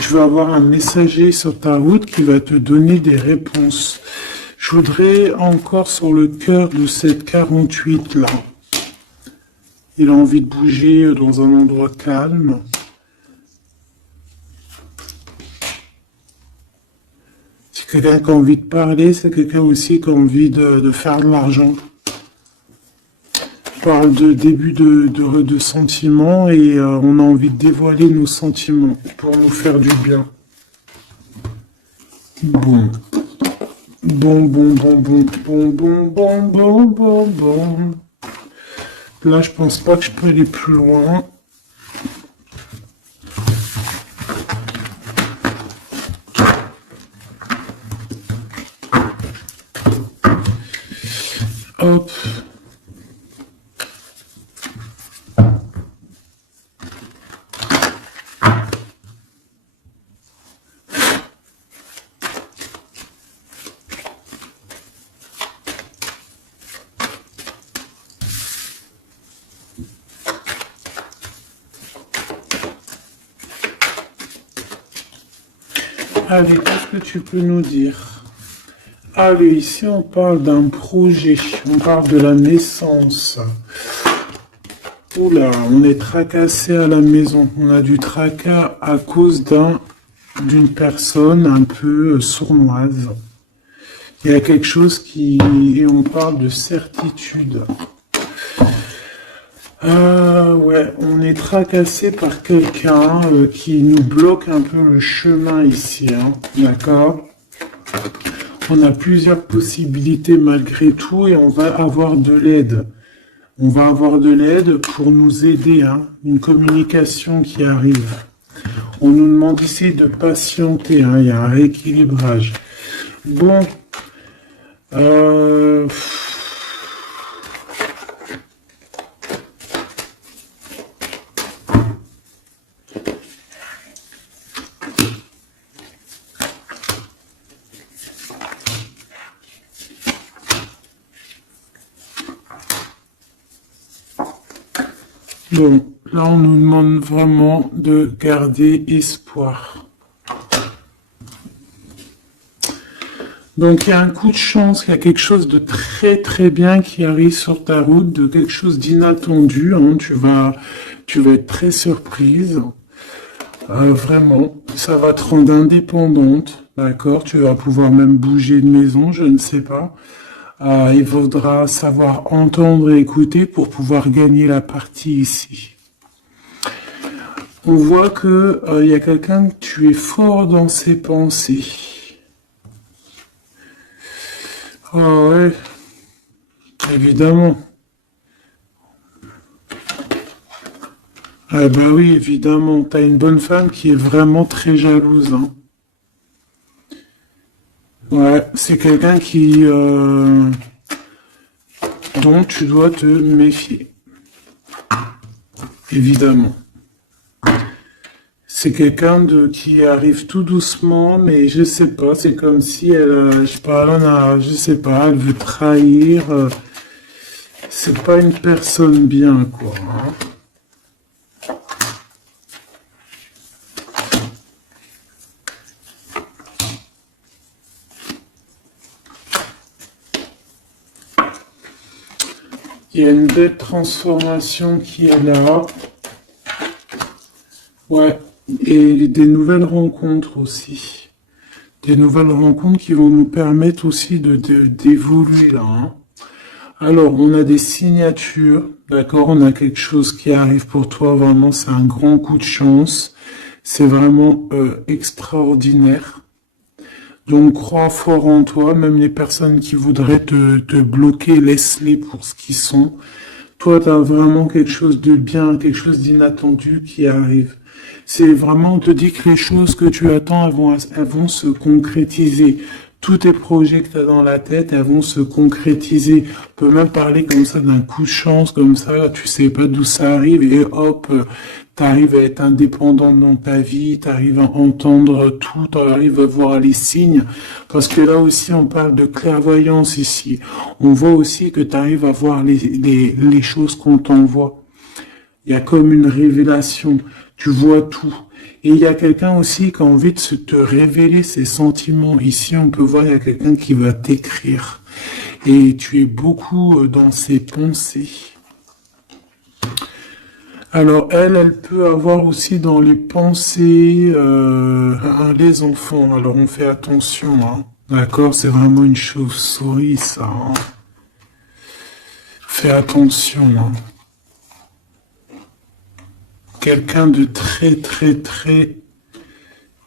Tu vas avoir un messager sur ta route qui va te donner des réponses. Je voudrais encore sur le cœur de cette 48 là. Il a envie de bouger dans un endroit calme. C'est quelqu'un qui a envie de parler, c'est quelqu'un aussi qui a envie de faire de l'argent. On parle de début de sentiments et on a envie de dévoiler nos sentiments pour nous faire du bien. Bon. Bon. Là, je pense pas que je peux aller plus loin. Hop. Allez, qu'est-ce que tu peux nous dire? Allez, ici on parle d'un projet, on parle de la naissance. Oula, on est tracassé à la maison. On a du tracas à cause d'une personne un peu sournoise. Il y a quelque chose et on parle de certitude. Ouais, on est tracassé par quelqu'un qui nous bloque un peu le chemin ici, hein, d'accord? On a plusieurs possibilités malgré tout et on va avoir de l'aide. On va avoir de l'aide pour nous aider, hein, une communication qui arrive. On nous demande ici de patienter, hein, il y a un rééquilibrage. Bon, Bon, là on nous demande vraiment de garder espoir. Donc il y a un coup de chance, il y a quelque chose de très très bien qui arrive sur ta route, de quelque chose d'inattendu, hein, tu vas être très surprise. Vraiment, ça va te rendre indépendante, d'accord? Tu vas pouvoir même bouger de maison, je ne sais pas. Il faudra savoir entendre et écouter pour pouvoir gagner la partie ici. On voit que il y a quelqu'un que tu es fort dans ses pensées. Ah ouais, évidemment. Ah bah oui, évidemment. T'as une bonne femme qui est vraiment très jalouse, hein. Ouais, c'est quelqu'un dont tu dois te méfier. Évidemment. C'est quelqu'un qui arrive tout doucement, mais je sais pas, c'est comme si je sais pas, je sais pas, elle veut trahir. C'est pas une personne bien, quoi, hein. Il y a une belle transformation qui est là. Ouais, et des nouvelles rencontres aussi. Des nouvelles rencontres qui vont nous permettre aussi d'évoluer là, hein. Alors, on a des signatures, d'accord? On a quelque chose qui arrive pour toi, vraiment, c'est un grand coup de chance. C'est vraiment extraordinaire. Donc, crois fort en toi, même les personnes qui voudraient te bloquer, laisse-les pour ce qu'ils sont. Toi, tu as vraiment quelque chose de bien, quelque chose d'inattendu qui arrive. C'est vraiment, on te dit que les choses que tu attends, elles vont se concrétiser. Tous tes projets que tu as dans la tête, elles vont se concrétiser. On peut même parler comme ça d'un coup de chance, comme ça, tu sais pas d'où ça arrive, et hop, tu arrives à être indépendant dans ta vie, tu arrives à entendre tout, tu arrives à voir les signes. Parce que là aussi, on parle de clairvoyance ici. On voit aussi que tu arrives à voir les choses qu'on t'envoie. Il y a comme une révélation. Tu vois tout. Et il y a quelqu'un aussi qui a envie de te révéler ses sentiments. Ici, on peut voir, il y a quelqu'un qui va t'écrire. Et tu es beaucoup dans ses pensées. Alors, elle peut avoir aussi dans les pensées les enfants. Alors, on fait attention, hein. D'accord, c'est vraiment une chauve-souris, ça. Hein. Fais attention. Hein. Quelqu'un de très, très, très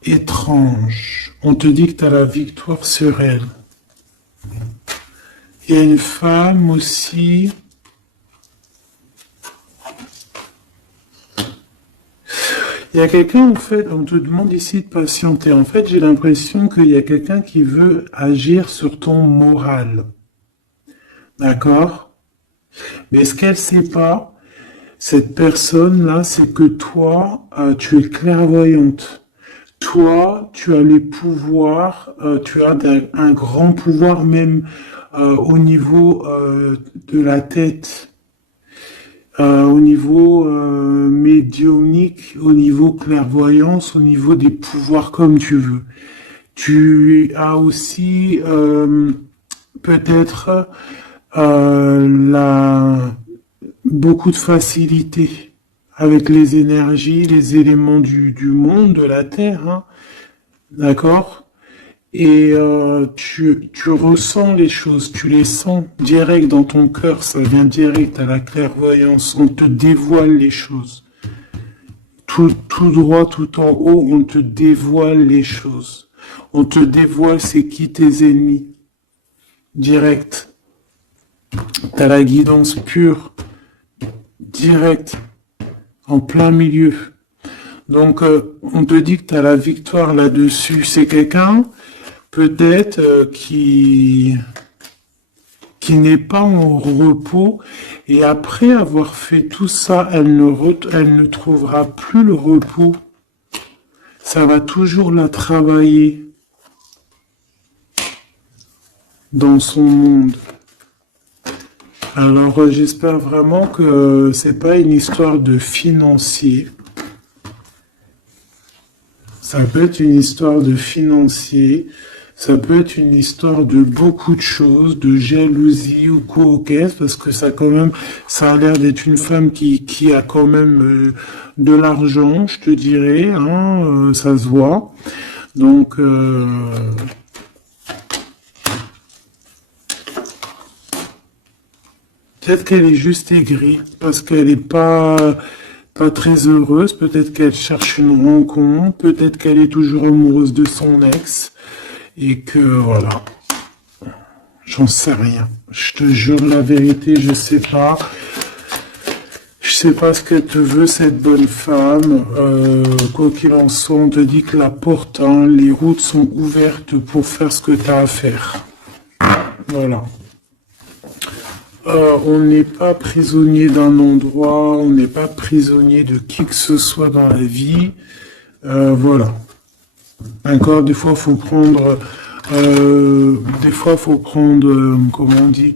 étrange. On te dit que tu as la victoire sur elle. Il y a une femme aussi. Il y a quelqu'un, en fait, on te demande ici de patienter. En fait, j'ai l'impression qu'il y a quelqu'un qui veut agir sur ton moral. D'accord? Mais ce qu'elle sait pas, cette personne-là, c'est que toi, tu es clairvoyante. Toi, tu as les pouvoirs, tu as un grand pouvoir même au niveau de la tête, au niveau médiumnique, au niveau clairvoyance, au niveau des pouvoirs comme tu veux. Tu as aussi peut-être beaucoup de facilité avec les énergies, les éléments du monde, de la Terre, hein, d'accord? Et tu ressens les choses, tu les sens direct dans ton cœur, ça vient direct à la clairvoyance, on te dévoile les choses. Tout droit, tout en haut, on te dévoile les choses. On te dévoile c'est qui tes ennemis. Direct. T'as la guidance pure. Direct. En plein milieu. Donc, on te dit que tu as la victoire là-dessus. C'est quelqu'un, peut-être, qui n'est pas en repos. Et après avoir fait tout ça, elle ne trouvera plus le repos. Ça va toujours la travailler dans son monde. Alors, j'espère vraiment que c'est pas une histoire de financier. Ça peut être une histoire de financier, ça peut être une histoire de beaucoup de choses, de jalousie ou quoi au caisse, parce que ça quand même, ça a l'air d'être une femme qui a quand même de l'argent, je te dirais, hein, ça se voit. Donc, peut-être qu'elle est juste aigrie, parce qu'elle n'est pas très heureuse, peut-être qu'elle cherche une rencontre, peut-être qu'elle est toujours amoureuse de son ex, et que voilà, j'en sais rien. Je te jure la vérité, je sais pas. Je sais pas ce qu'elle te veut, cette bonne femme. Quoi qu'il en soit, on te dit que la porte, hein, les routes sont ouvertes pour faire ce que tu as à faire. Voilà. On n'est pas prisonnier d'un endroit, on n'est pas prisonnier de qui que ce soit dans la vie. Voilà. D'accord, des fois faut prendre, comment on dit,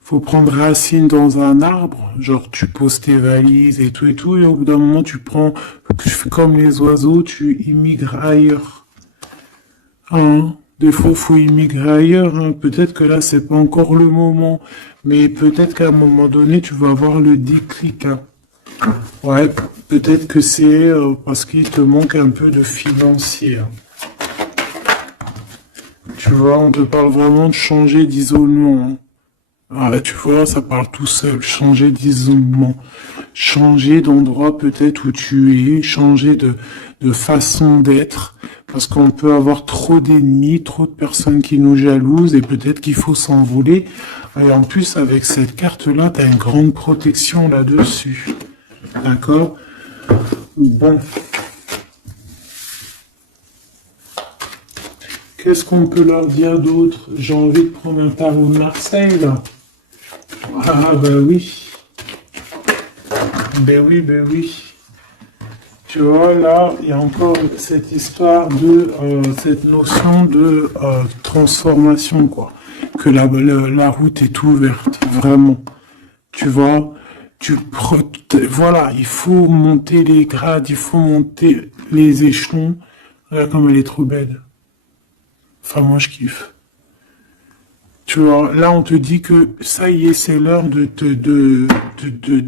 faut prendre racine dans un arbre. Genre tu poses tes valises et tout, et au bout d'un moment tu fais comme les oiseaux, tu immigres ailleurs. Hein? Des fois, faut immigrer ailleurs. Hein. Peut-être que là, c'est pas encore le moment, mais peut-être qu'à un moment donné, tu vas avoir le déclic. Hein. Ouais, peut-être que c'est parce qu'il te manque un peu de financier. Hein. Tu vois, on te parle vraiment de changer d'isolement. Hein. Ah, tu vois, ça parle tout seul. Changer d'isolement. Changer d'endroit peut-être où tu es. Changer de façon d'être. Parce qu'on peut avoir trop d'ennemis, trop de personnes qui nous jalousent et peut-être qu'il faut s'envoler. Et en plus, avec cette carte-là, tu as une grande protection là-dessus. D'accord? Bon. Qu'est-ce qu'on peut leur dire d'autre? J'ai envie de prendre un tarot de Marseille, là. Ah, ben oui. Ben oui, ben oui. Tu vois, là, il y a encore cette histoire de, cette notion de transformation, quoi. Que la route est ouverte, vraiment. Tu vois, voilà, il faut monter les grades, il faut monter les échelons. Regarde comme elle est trop belle. Enfin, moi, je kiffe. Tu vois, là, on te dit que ça y est, c'est l'heure de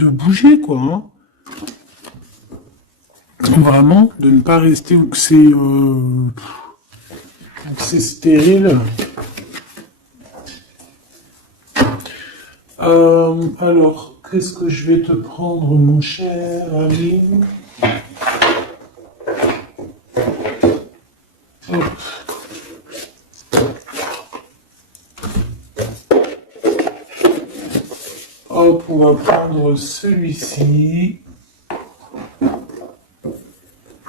bouger, quoi. Hein. Vraiment, de ne pas rester où que c'est... Donc c'est stérile. Alors, qu'est-ce que je vais te prendre, mon cher ami? Hop. Hop, on va prendre celui-ci.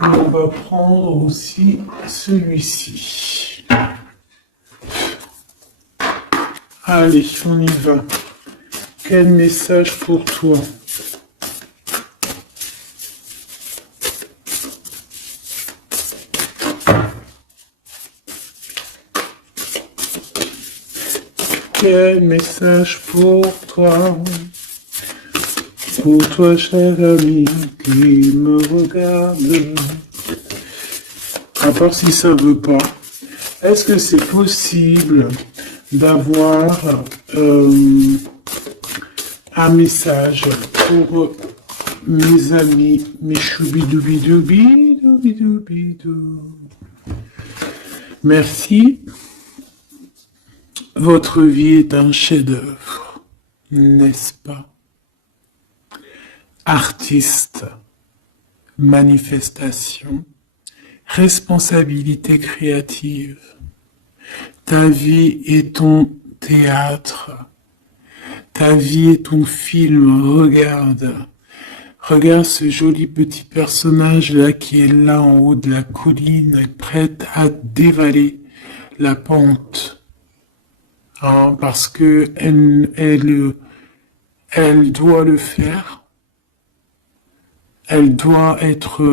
On va prendre aussi celui-ci. Allez, on y va. Quel message pour toi? Quel message pour toi? Pour toi, cher ami, qui me regarde. À part si ça veut pas. Est-ce que c'est possible d'avoir un message pour mes amis, mes choubidoubidoubidoubidou. Merci. Votre vie est un chef-d'œuvre, n'est-ce pas? Artiste, manifestation, responsabilité créative. Ta vie est ton théâtre. Ta vie est ton film. Regarde. Regarde ce joli petit personnage-là qui est là en haut de la colline, prête à dévaler la pente. Hein, parce que elle doit le faire. Elle doit être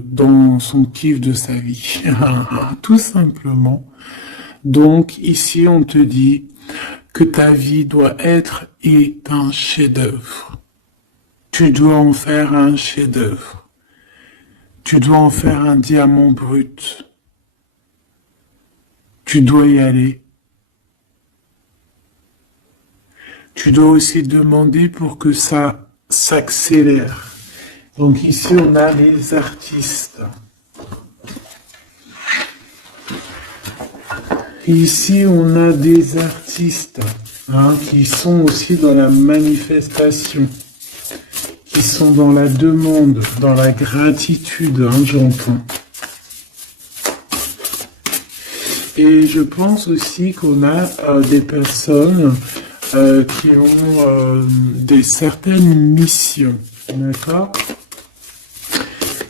dans son kiff de sa vie, tout simplement. Donc ici, on te dit que ta vie doit être un chef-d'œuvre. Tu dois en faire un chef-d'œuvre. Tu dois en faire un diamant brut. Tu dois y aller. Tu dois aussi demander pour que ça s'accélère. Donc ici, on a les artistes. Ici, on a des artistes qui sont aussi dans la manifestation, qui sont dans la demande, dans la gratitude, j'entends. Et je pense aussi qu'on a des personnes qui ont certaines missions, d'accord?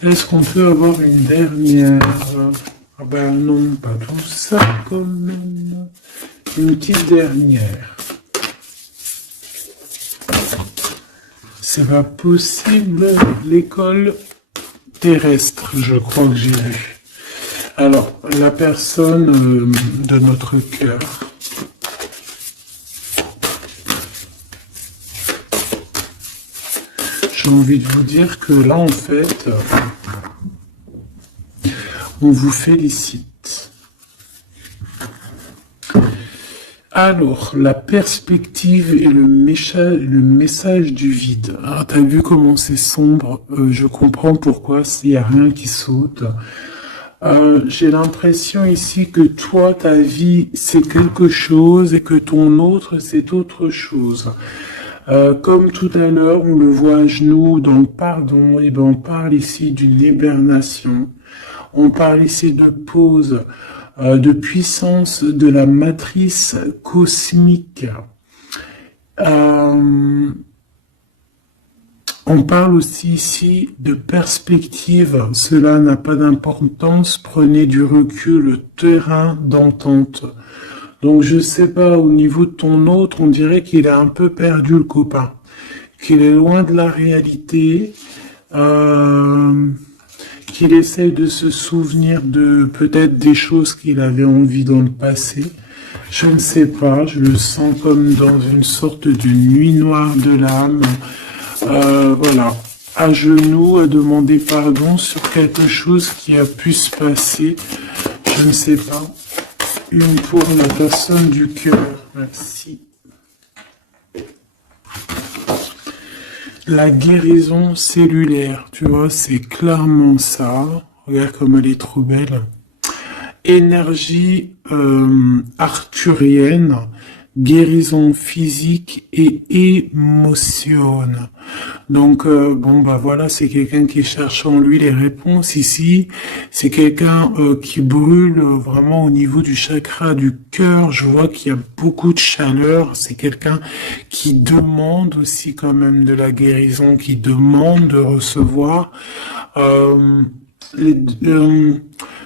Est-ce qu'on peut avoir une dernière? Ah ben non, pas tout ça quand même. Une petite dernière. C'est pas possible. L'école terrestre, je crois que j'ai vu. Alors, la personne de notre cœur. J'ai envie de vous dire que là, en fait, on vous félicite. Alors, la perspective et le message du vide. Ah, t'as vu comment c'est sombre? Je comprends pourquoi il n'y a rien qui saute. J'ai l'impression ici que toi, ta vie, c'est quelque chose et que ton autre, c'est autre chose. Comme tout à l'heure, on le voit à genoux dans le pardon, et ben on parle ici d'une hibernation. On parle ici de pause, de puissance de la matrice cosmique. On parle aussi ici de perspective. Cela n'a pas d'importance. Prenez du recul, terrain d'entente. Donc je sais pas, au niveau de ton autre, on dirait qu'il a un peu perdu le copain, qu'il est loin de la réalité, qu'il essaye de se souvenir de peut-être des choses qu'il avait envie dans le passé. Je ne sais pas, je le sens comme dans une sorte de nuit noire de l'âme. Voilà, à genoux, à demander pardon sur quelque chose qui a pu se passer. Je ne sais pas. Une pour la personne du cœur. Merci. La guérison cellulaire, tu vois, c'est clairement ça. Regarde comme elle est trop belle. énergie arthurienne, guérison physique et émotion. Donc, bon, bah voilà, c'est quelqu'un qui cherche en lui les réponses ici. C'est quelqu'un qui brûle vraiment au niveau du chakra du cœur. Je vois qu'il y a beaucoup de chaleur. C'est quelqu'un qui demande aussi quand même de la guérison, qui demande de recevoir. Euh, les- euh,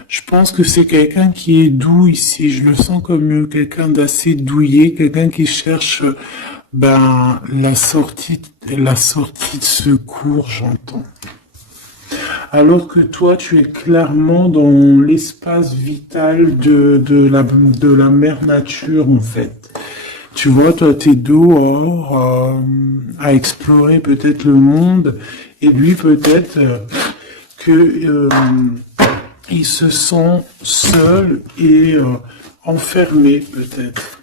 je pense que c'est quelqu'un qui est doux ici. Je le sens comme quelqu'un d'assez douillet, quelqu'un qui cherche ben la sortie de secours, j'entends. Alors que toi, tu es clairement dans l'espace vital de la mère nature, en fait. Tu vois, toi, t'es dehors à explorer peut-être le monde, et lui, peut-être que il se sent seul et enfermé, peut-être.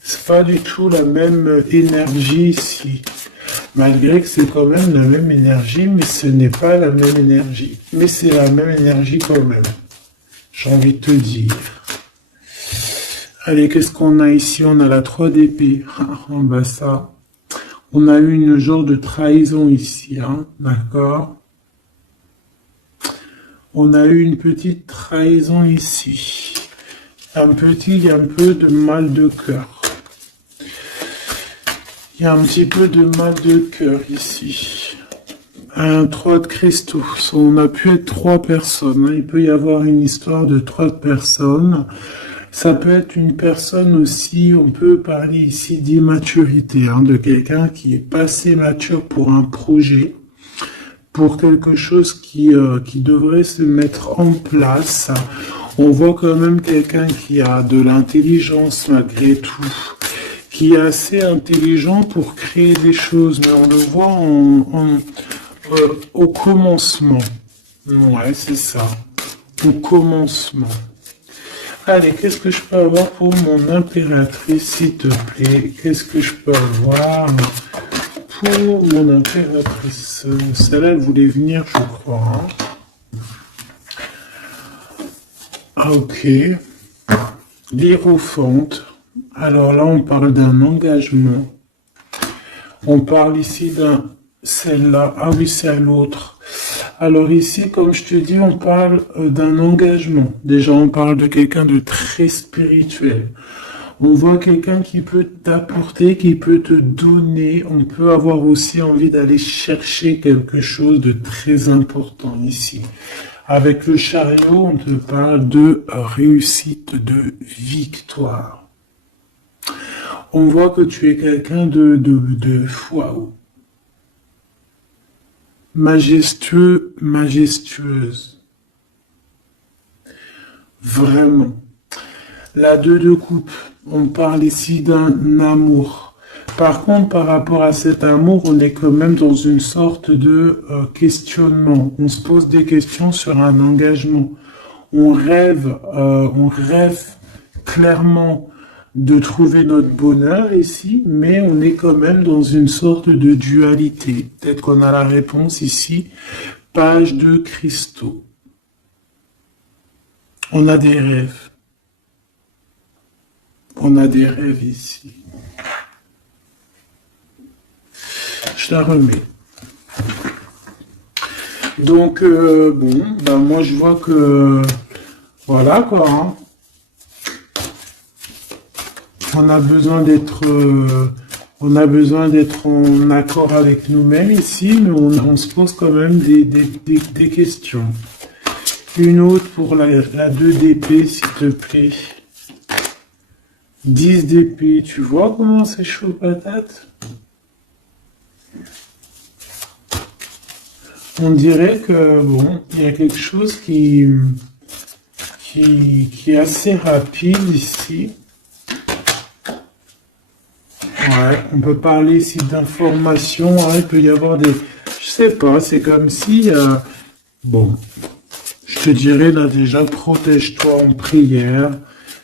C'est pas du tout la même énergie ici. Malgré que c'est quand même la même énergie, mais ce n'est pas la même énergie. Mais c'est la même énergie quand même. J'ai envie de te dire. Allez, qu'est-ce qu'on a ici? On a la 3 d'épée. Ah, bah ça. On a eu une genre de trahison ici, hein. D'accord? On a eu une petite trahison ici. Il y a un peu de mal de cœur. Il y a un petit peu de mal de cœur ici. Un 3 de cristaux. On a pu être 3 personnes. Hein. Il peut y avoir une histoire de 3 personnes. Ça peut être une personne aussi, on peut parler ici d'immaturité, hein, de quelqu'un qui est pas assez mature pour un projet, pour quelque chose qui devrait se mettre en place. On voit quand même quelqu'un qui a de l'intelligence malgré tout, qui est assez intelligent pour créer des choses, mais on le voit au commencement. Ouais, c'est ça. Au commencement. Allez, qu'est-ce que je peux avoir pour mon impératrice, s'il te plaît? Qu'est-ce que je peux avoir pour mon impératrice? Celle-là, elle voulait venir, je crois. Hein. Ah, ok. L'Hiérophante. Alors là, on parle d'un engagement. On parle ici d'un... Celle-là. Ah oui, c'est à l'autre. Alors ici, comme je te dis, on parle d'un engagement. Déjà, on parle de quelqu'un de très spirituel. On voit quelqu'un qui peut t'apporter, qui peut te donner. On peut avoir aussi envie d'aller chercher quelque chose de très important ici. Avec le chariot, on te parle de réussite, de victoire. On voit que tu es quelqu'un de waouh. Majestueux, majestueuse. Vraiment. La 2 de coupe, on parle ici d'un amour. Par contre, par rapport à cet amour, on est quand même dans une sorte de questionnement. On se pose des questions sur un engagement. On rêve clairement de trouver notre bonheur ici, mais on est quand même dans une sorte de dualité. Peut-être qu'on a la réponse ici. Page de cristaux. On a des rêves. On a des rêves ici. Je la remets. Donc, bon, ben moi je vois que... Voilà quoi. Hein. On a besoin d'être en accord avec nous-mêmes ici, mais on se pose quand même des questions. Une autre pour la 2 d'épée, s'il te plaît. 10 d'épée, tu vois comment c'est chaud patate? On dirait que, bon, il y a quelque chose qui est assez rapide ici. Ouais, on peut parler ici d'informations, hein, il peut y avoir des... Je sais pas, c'est comme si... bon, je te dirais là déjà, protège-toi en prière,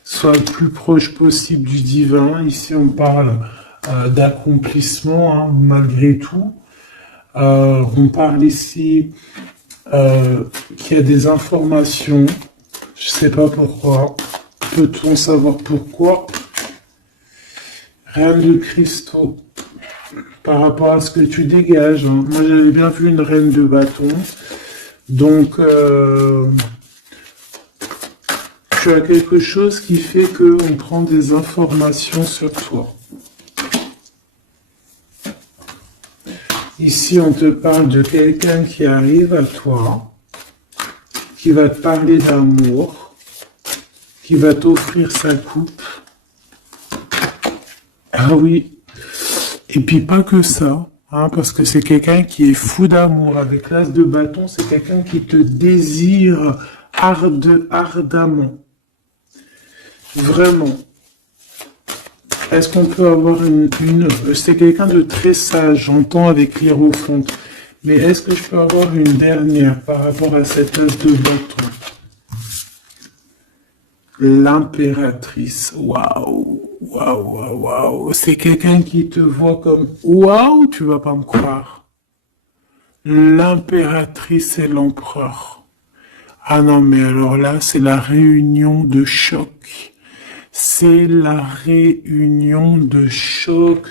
sois le plus proche possible du divin. Ici, on parle d'accomplissement, hein, malgré tout. On parle ici qu'il y a des informations. Je Je sais pas pourquoi. Peut-on savoir pourquoi? Reine de cristaux. Par rapport à ce que tu dégages. Hein. Moi, j'avais bien vu une reine de bâton. Donc, tu as quelque chose qui fait qu'on prend des informations sur toi. Ici, on te parle de quelqu'un qui arrive à toi, qui va te parler d'amour, qui va t'offrir sa coupe. Ah oui. Et puis pas que ça, hein, parce que c'est quelqu'un qui est fou d'amour. Avec l'as de bâton, c'est quelqu'un qui te désire ardemment. Vraiment. Est-ce qu'on peut avoir c'est quelqu'un de très sage, j'entends avec l'hiérophante. Mais est-ce que je peux avoir une dernière par rapport à cette as de bâton? L'impératrice. Waouh, waouh, waouh, waouh. C'est quelqu'un qui te voit comme waouh, tu vas pas me croire. L'impératrice et l'empereur. Ah non, mais alors là, c'est la réunion de choc. C'est la réunion de choc.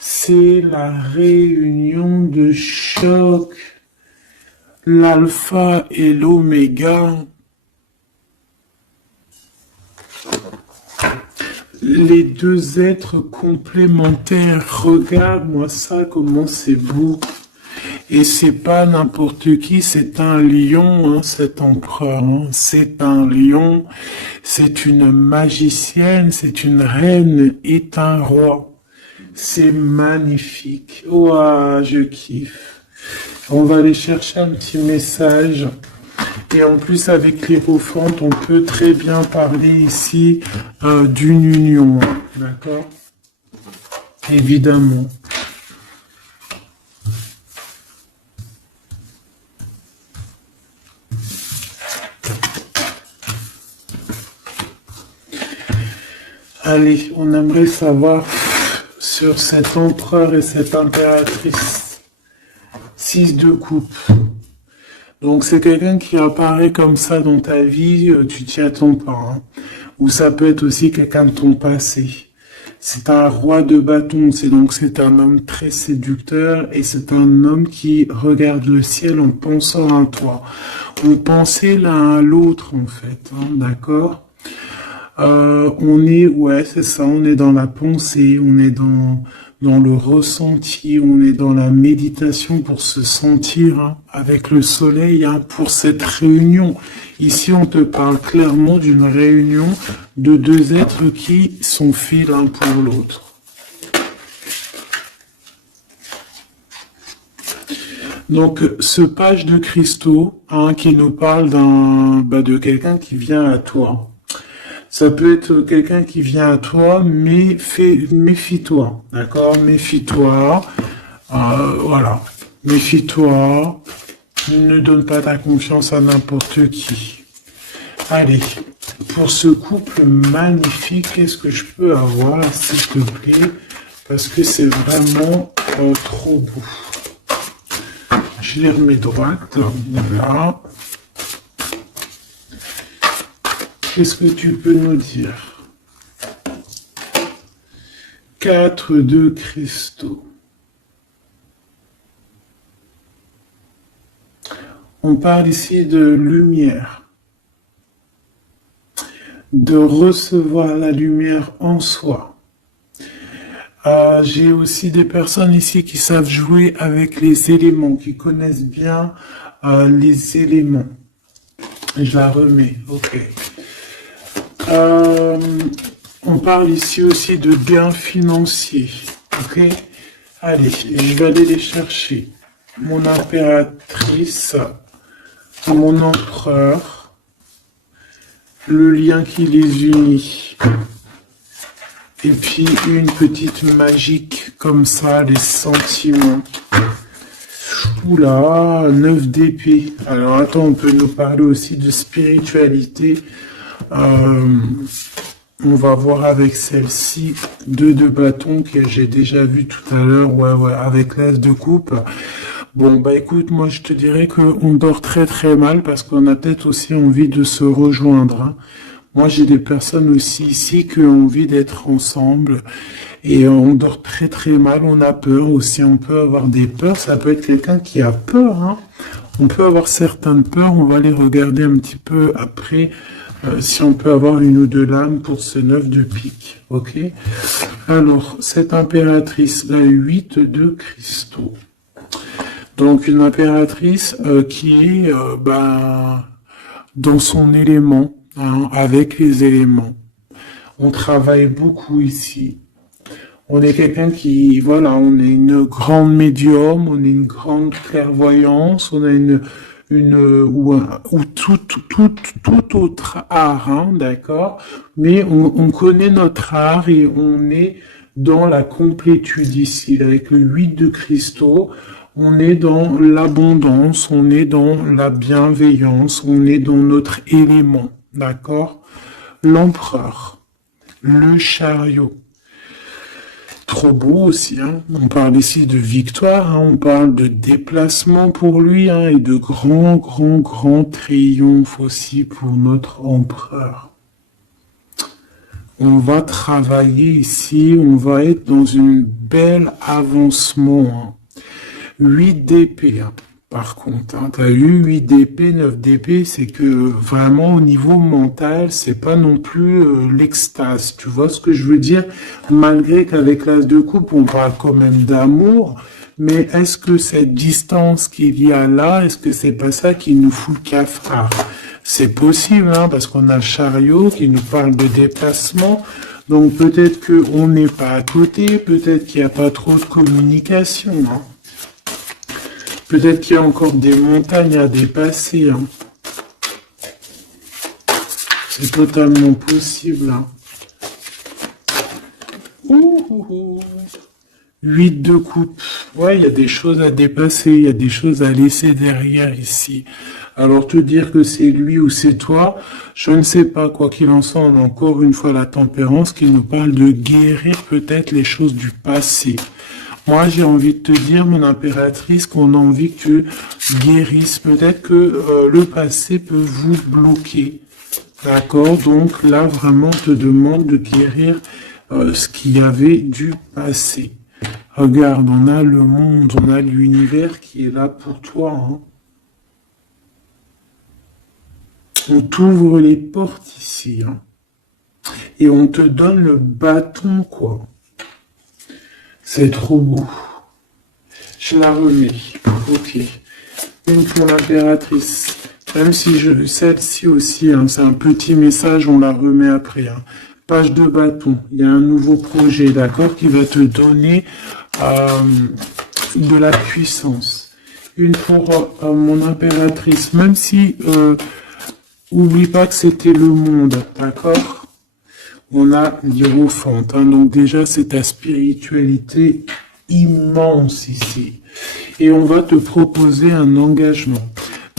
C'est la réunion de choc. L'alpha et l'oméga. Les deux êtres complémentaires. Regarde-moi ça, comment c'est beau. Et c'est pas n'importe qui, c'est un lion, hein, cet empereur. Hein. C'est un lion, c'est une magicienne, c'est une reine et un roi. C'est magnifique. Ouah, je kiffe. On va aller chercher un petit message. Et en plus, avec l'hiérophante, on peut très bien parler ici d'une union. D'accord? Évidemment. Allez, on aimerait savoir sur cet empereur et cette impératrice. 6 de coupe. Donc c'est quelqu'un qui apparaît comme ça dans ta vie, tu t'y attends pas. Hein. Ou ça peut être aussi quelqu'un de ton passé. C'est un roi de bâton, c'est un homme très séducteur et c'est un homme qui regarde le ciel en pensant à toi. On pensait l'un à l'autre en fait, hein, d'accord? C'est ça, on est dans la pensée, on est dans le ressenti, on est dans la méditation pour se sentir hein, avec le soleil hein, pour cette réunion. Ici, on te parle clairement d'une réunion de deux êtres qui sont faits l'un pour l'autre. Donc, ce page de cristaux hein, qui nous parle de quelqu'un qui vient à toi. Ça peut être quelqu'un qui vient à toi, mais méfie-toi, d'accord? Méfie-toi, voilà. Méfie-toi, ne donne pas ta confiance à n'importe qui. Allez, pour ce couple magnifique, qu'est-ce que je peux avoir, s'il te plaît? Parce que c'est vraiment trop beau. Je les remets droite, voilà. Qu'est-ce que tu peux nous dire? 4 de cristaux. On parle ici de lumière. De recevoir la lumière en soi. J'ai aussi des personnes ici qui savent jouer avec les éléments, qui connaissent bien les éléments. Je la remets, ok. On parle ici aussi de gains financiers, ok? Allez, je vais aller les chercher. Mon impératrice, mon empereur, le lien qui les unit. Et puis une petite magique comme ça, les sentiments. Oula, 9 d'épée. Alors attends, on peut nous parler aussi de spiritualité. On va voir avec celle-ci 2 de bâton que j'ai déjà vu tout à l'heure, ouais, avec l'as de coupe. Bon, bah écoute, moi je te dirais qu'on dort très très mal parce qu'on a peut-être aussi envie de se rejoindre, hein. Moi j'ai des personnes aussi ici qui ont envie d'être ensemble et on dort très très mal, on a peur aussi, on peut avoir des peurs, ça peut être quelqu'un qui a peur, hein. On peut avoir certaines peurs, on va les regarder un petit peu après, si on peut avoir une ou deux lames pour ce 9 de pique, ok? Alors, cette impératrice, la 8 de cristaux. Donc une impératrice qui est dans son élément, hein, avec les éléments. On travaille beaucoup ici. On est quelqu'un qui, voilà, on est une grande médium, on est une grande clairvoyance, on a ou tout autre art, hein, d'accord? Mais on connaît notre art et on est dans la complétude ici. Avec le 8 de cristaux, on est dans l'abondance, on est dans la bienveillance, on est dans notre élément, d'accord? L'empereur, le chariot. Trop beau aussi, hein. On parle ici de victoire, hein. On parle de déplacement pour lui, hein, et de grand triomphe aussi pour notre empereur. On va travailler ici, on va être dans une belle avancement, hein. 8 d'épée, hein. Par contre, hein, tu as eu 8 d'épée, 9 d'épée, c'est que vraiment au niveau mental, c'est pas non plus l'extase. Tu vois ce que je veux dire? Malgré qu'avec l'as de coupe, on parle quand même d'amour, mais est-ce que cette distance qu'il y a là, est-ce que c'est pas ça qui nous fout le cafard? C'est possible, hein, parce qu'on a le chariot qui nous parle de déplacement. Donc peut-être qu'on n'est pas à côté, peut-être qu'il n'y a pas trop de communication, hein. Peut-être qu'il y a encore des montagnes à dépasser, hein. C'est totalement possible, hein. 8 de coupe. Ouais, il y a des choses à dépasser, il y a des choses à laisser derrière ici. Alors te dire que c'est lui ou c'est toi, je ne sais pas. Quoi qu'il en soit, on a encore une fois la tempérance qui nous parle de guérir peut-être les choses du passé. Moi, j'ai envie de te dire, mon impératrice, qu'on a envie que tu guérisses. Peut-être que le passé peut vous bloquer. D'accord? Donc là, vraiment, on te demande de guérir ce qu'il y avait du passé. Regarde, on a le monde, on a l'univers qui est là pour toi, hein. On t'ouvre les portes ici, hein. Et on te donne le bâton, quoi. C'est trop beau. Je la remets. Ok. Une pour l'impératrice. Même si celle-ci aussi, hein, c'est un petit message, on la remet après, hein. Page de bâton. Il y a un nouveau projet, d'accord, qui va te donner de la puissance. Une pour mon impératrice. Même si, oublie pas que c'était le monde, d'accord? On a l'hiérophante, hein, donc déjà c'est ta spiritualité immense ici. Et on va te proposer un engagement.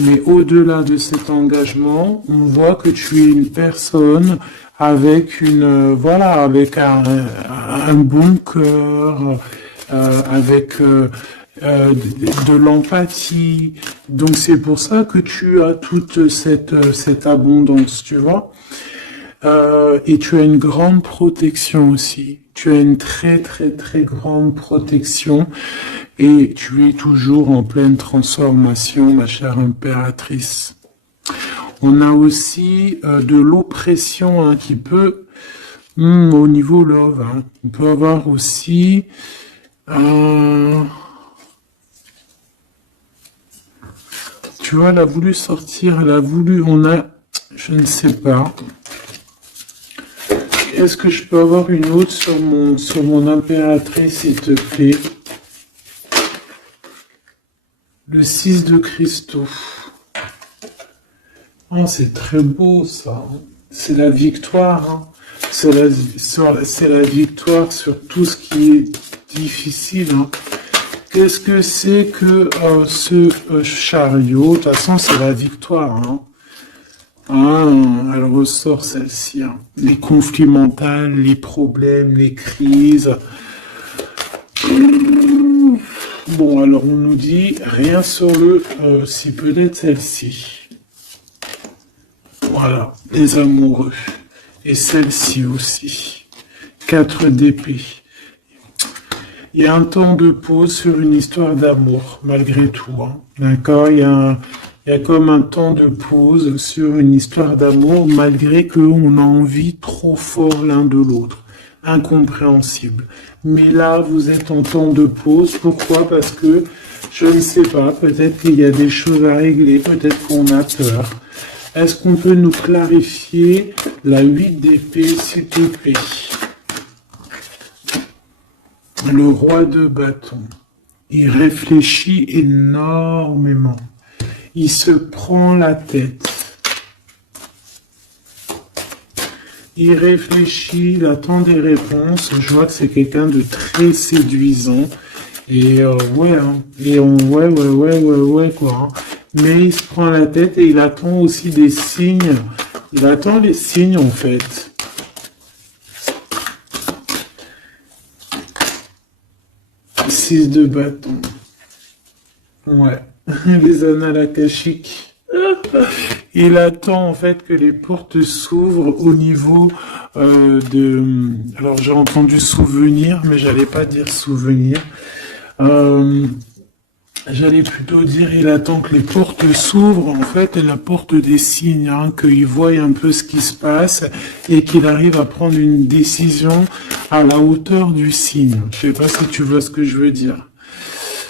Mais au-delà de cet engagement, on voit que tu es une personne avec avec un bon cœur, avec de l'empathie. Donc c'est pour ça que tu as toute cette abondance, tu vois. Et tu as une grande protection aussi. Tu as une très grande protection et tu es toujours en pleine transformation, ma chère impératrice. On a aussi de l'oppression, hein, qui peut, au niveau love, hein, on peut avoir aussi tu vois, elle a voulu sortir, je ne sais pas. Est-ce que je peux avoir une autre sur mon impératrice, s'il te plaît? Le 6 de cristaux. Oh, c'est très beau, ça. C'est la victoire, hein. C'est la victoire sur tout ce qui est difficile, hein. Qu'est-ce que c'est que ce chariot? De toute façon, c'est la victoire, hein. Ah, elle ressort celle-ci, hein. Les conflits mentaux, les problèmes, les crises. Bon, alors on nous dit rien sur le... si peut-être celle-ci. Voilà, les amoureux. Et celle-ci aussi. 4 d'épée. Il y a un temps de pause sur une histoire d'amour, malgré tout. Hein. D'accord, il y a comme un temps de pause sur une histoire d'amour, malgré qu'on a envie trop fort l'un de l'autre. Incompréhensible. Mais là, vous êtes en temps de pause. Pourquoi? Parce que, je ne sais pas, peut-être qu'il y a des choses à régler, peut-être qu'on a peur. Est-ce qu'on peut nous clarifier la 8 d'épée, s'il te plaît? Le roi de bâton. Il réfléchit énormément. Il se prend la tête. Il réfléchit, il attend des réponses. Je vois que c'est quelqu'un de très séduisant. Et ouais, hein. Et ouais, quoi. Hein. Mais il se prend la tête et il attend aussi des signes. Il attend les signes, en fait. 6 de bâton. Ouais. Les annales akashiques. Il attend en fait que les portes s'ouvrent au niveau de... Alors j'ai entendu souvenir, mais j'allais pas dire souvenir. J'allais plutôt dire il attend que les portes s'ouvrent, en fait, et la porte des signes, hein, qu'il voie un peu ce qui se passe et qu'il arrive à prendre une décision à la hauteur du signe. Je sais pas si tu vois ce que je veux dire.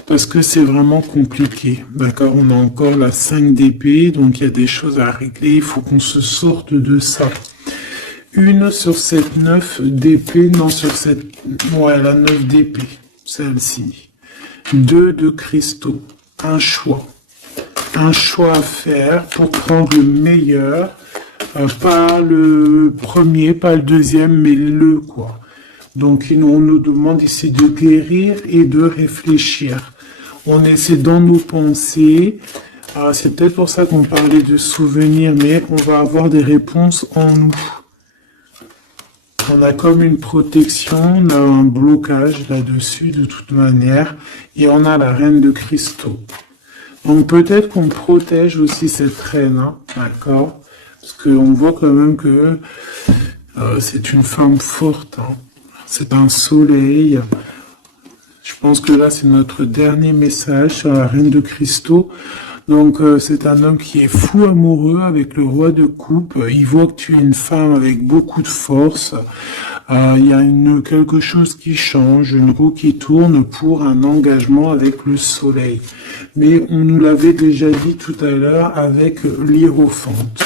Parce que c'est vraiment compliqué. D'accord, on a encore la 5 d'épée, donc il y a des choses à régler, il faut qu'on se sorte de ça. Une sur cette 9 d'épée, non sur cette... Ouais, la 9 d'épée, celle-ci. 2 de cristaux, un choix. Un choix à faire pour prendre le meilleur, pas le premier, pas le deuxième, mais le quoi. Donc on nous demande ici de guérir et de réfléchir. On essaie dans nos pensées. C'est peut-être pour ça qu'on parlait de souvenirs, mais on va avoir des réponses en nous. On a comme une protection, on a un blocage là-dessus de toute manière, et on a la reine de cristaux. Donc peut-être qu'on protège aussi cette reine, hein, d'accord? Parce qu'on voit quand même que c'est une femme forte, hein. C'est un soleil. Je pense que là, c'est notre dernier message sur la reine de cristaux. Donc, c'est un homme qui est fou amoureux avec le roi de coupe. Il voit que tu es une femme avec beaucoup de force. Il y a quelque chose qui change, une roue qui tourne pour un engagement avec le soleil. Mais on nous l'avait déjà dit tout à l'heure avec l'hiérophante.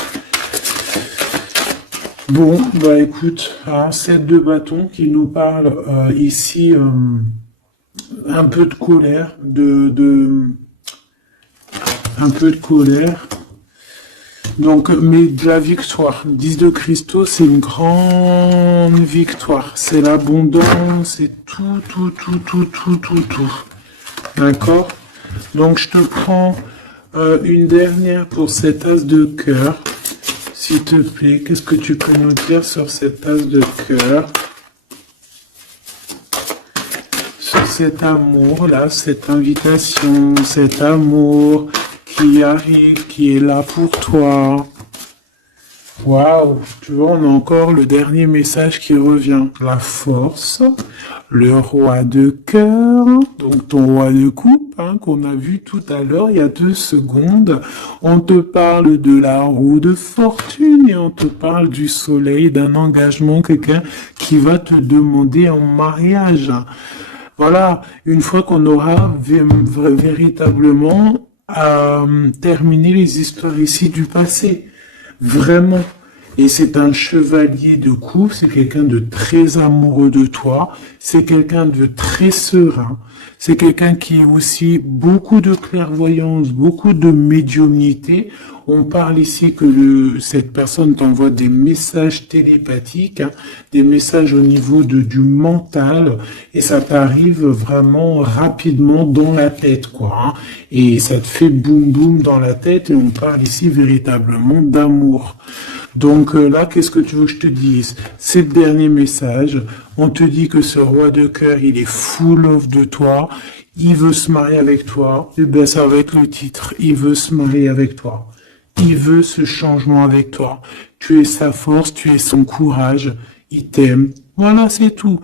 Bon, bah écoute, 7 de bâton qui nous parle ici un peu de colère, un peu de colère. Donc, mais de la victoire. 10 de cristaux, c'est une grande victoire. C'est l'abondance, c'est tout. D'accord? Donc, je te prends une dernière pour cet as de cœur. S'il te plaît, qu'est-ce que tu peux nous dire sur cet as de cœur? Sur cet amour-là, cette invitation, cet amour qui arrive, qui est là pour toi. Waouh, tu vois, on a encore le dernier message qui revient. La force, le roi de cœur, donc ton roi de coupe, hein, qu'on a vu tout à l'heure, il y a 2 secondes. On te parle de la roue de fortune et on te parle du soleil, d'un engagement, quelqu'un qui va te demander en mariage. Voilà, une fois qu'on aura véritablement terminé les histoires ici du passé. Vraiment. Et c'est un chevalier de coupe, c'est quelqu'un de très amoureux de toi, c'est quelqu'un de très serein, c'est quelqu'un qui a aussi beaucoup de clairvoyance, beaucoup de médiumnité. On parle ici que cette personne t'envoie des messages télépathiques, hein, des messages au niveau du mental, et ça t'arrive vraiment rapidement dans la tête, quoi. Hein, et ça te fait boum boum dans la tête, et on parle ici véritablement d'amour. Donc là, qu'est-ce que tu veux que je te dise? C'est le dernier message. On te dit que ce roi de cœur, il est full of de toi. il veut se marier avec toi, et ben ça va être le titre, il veut se marier avec toi. Il veut ce changement avec toi. Tu es sa force, tu es son courage, il t'aime. Voilà, c'est tout.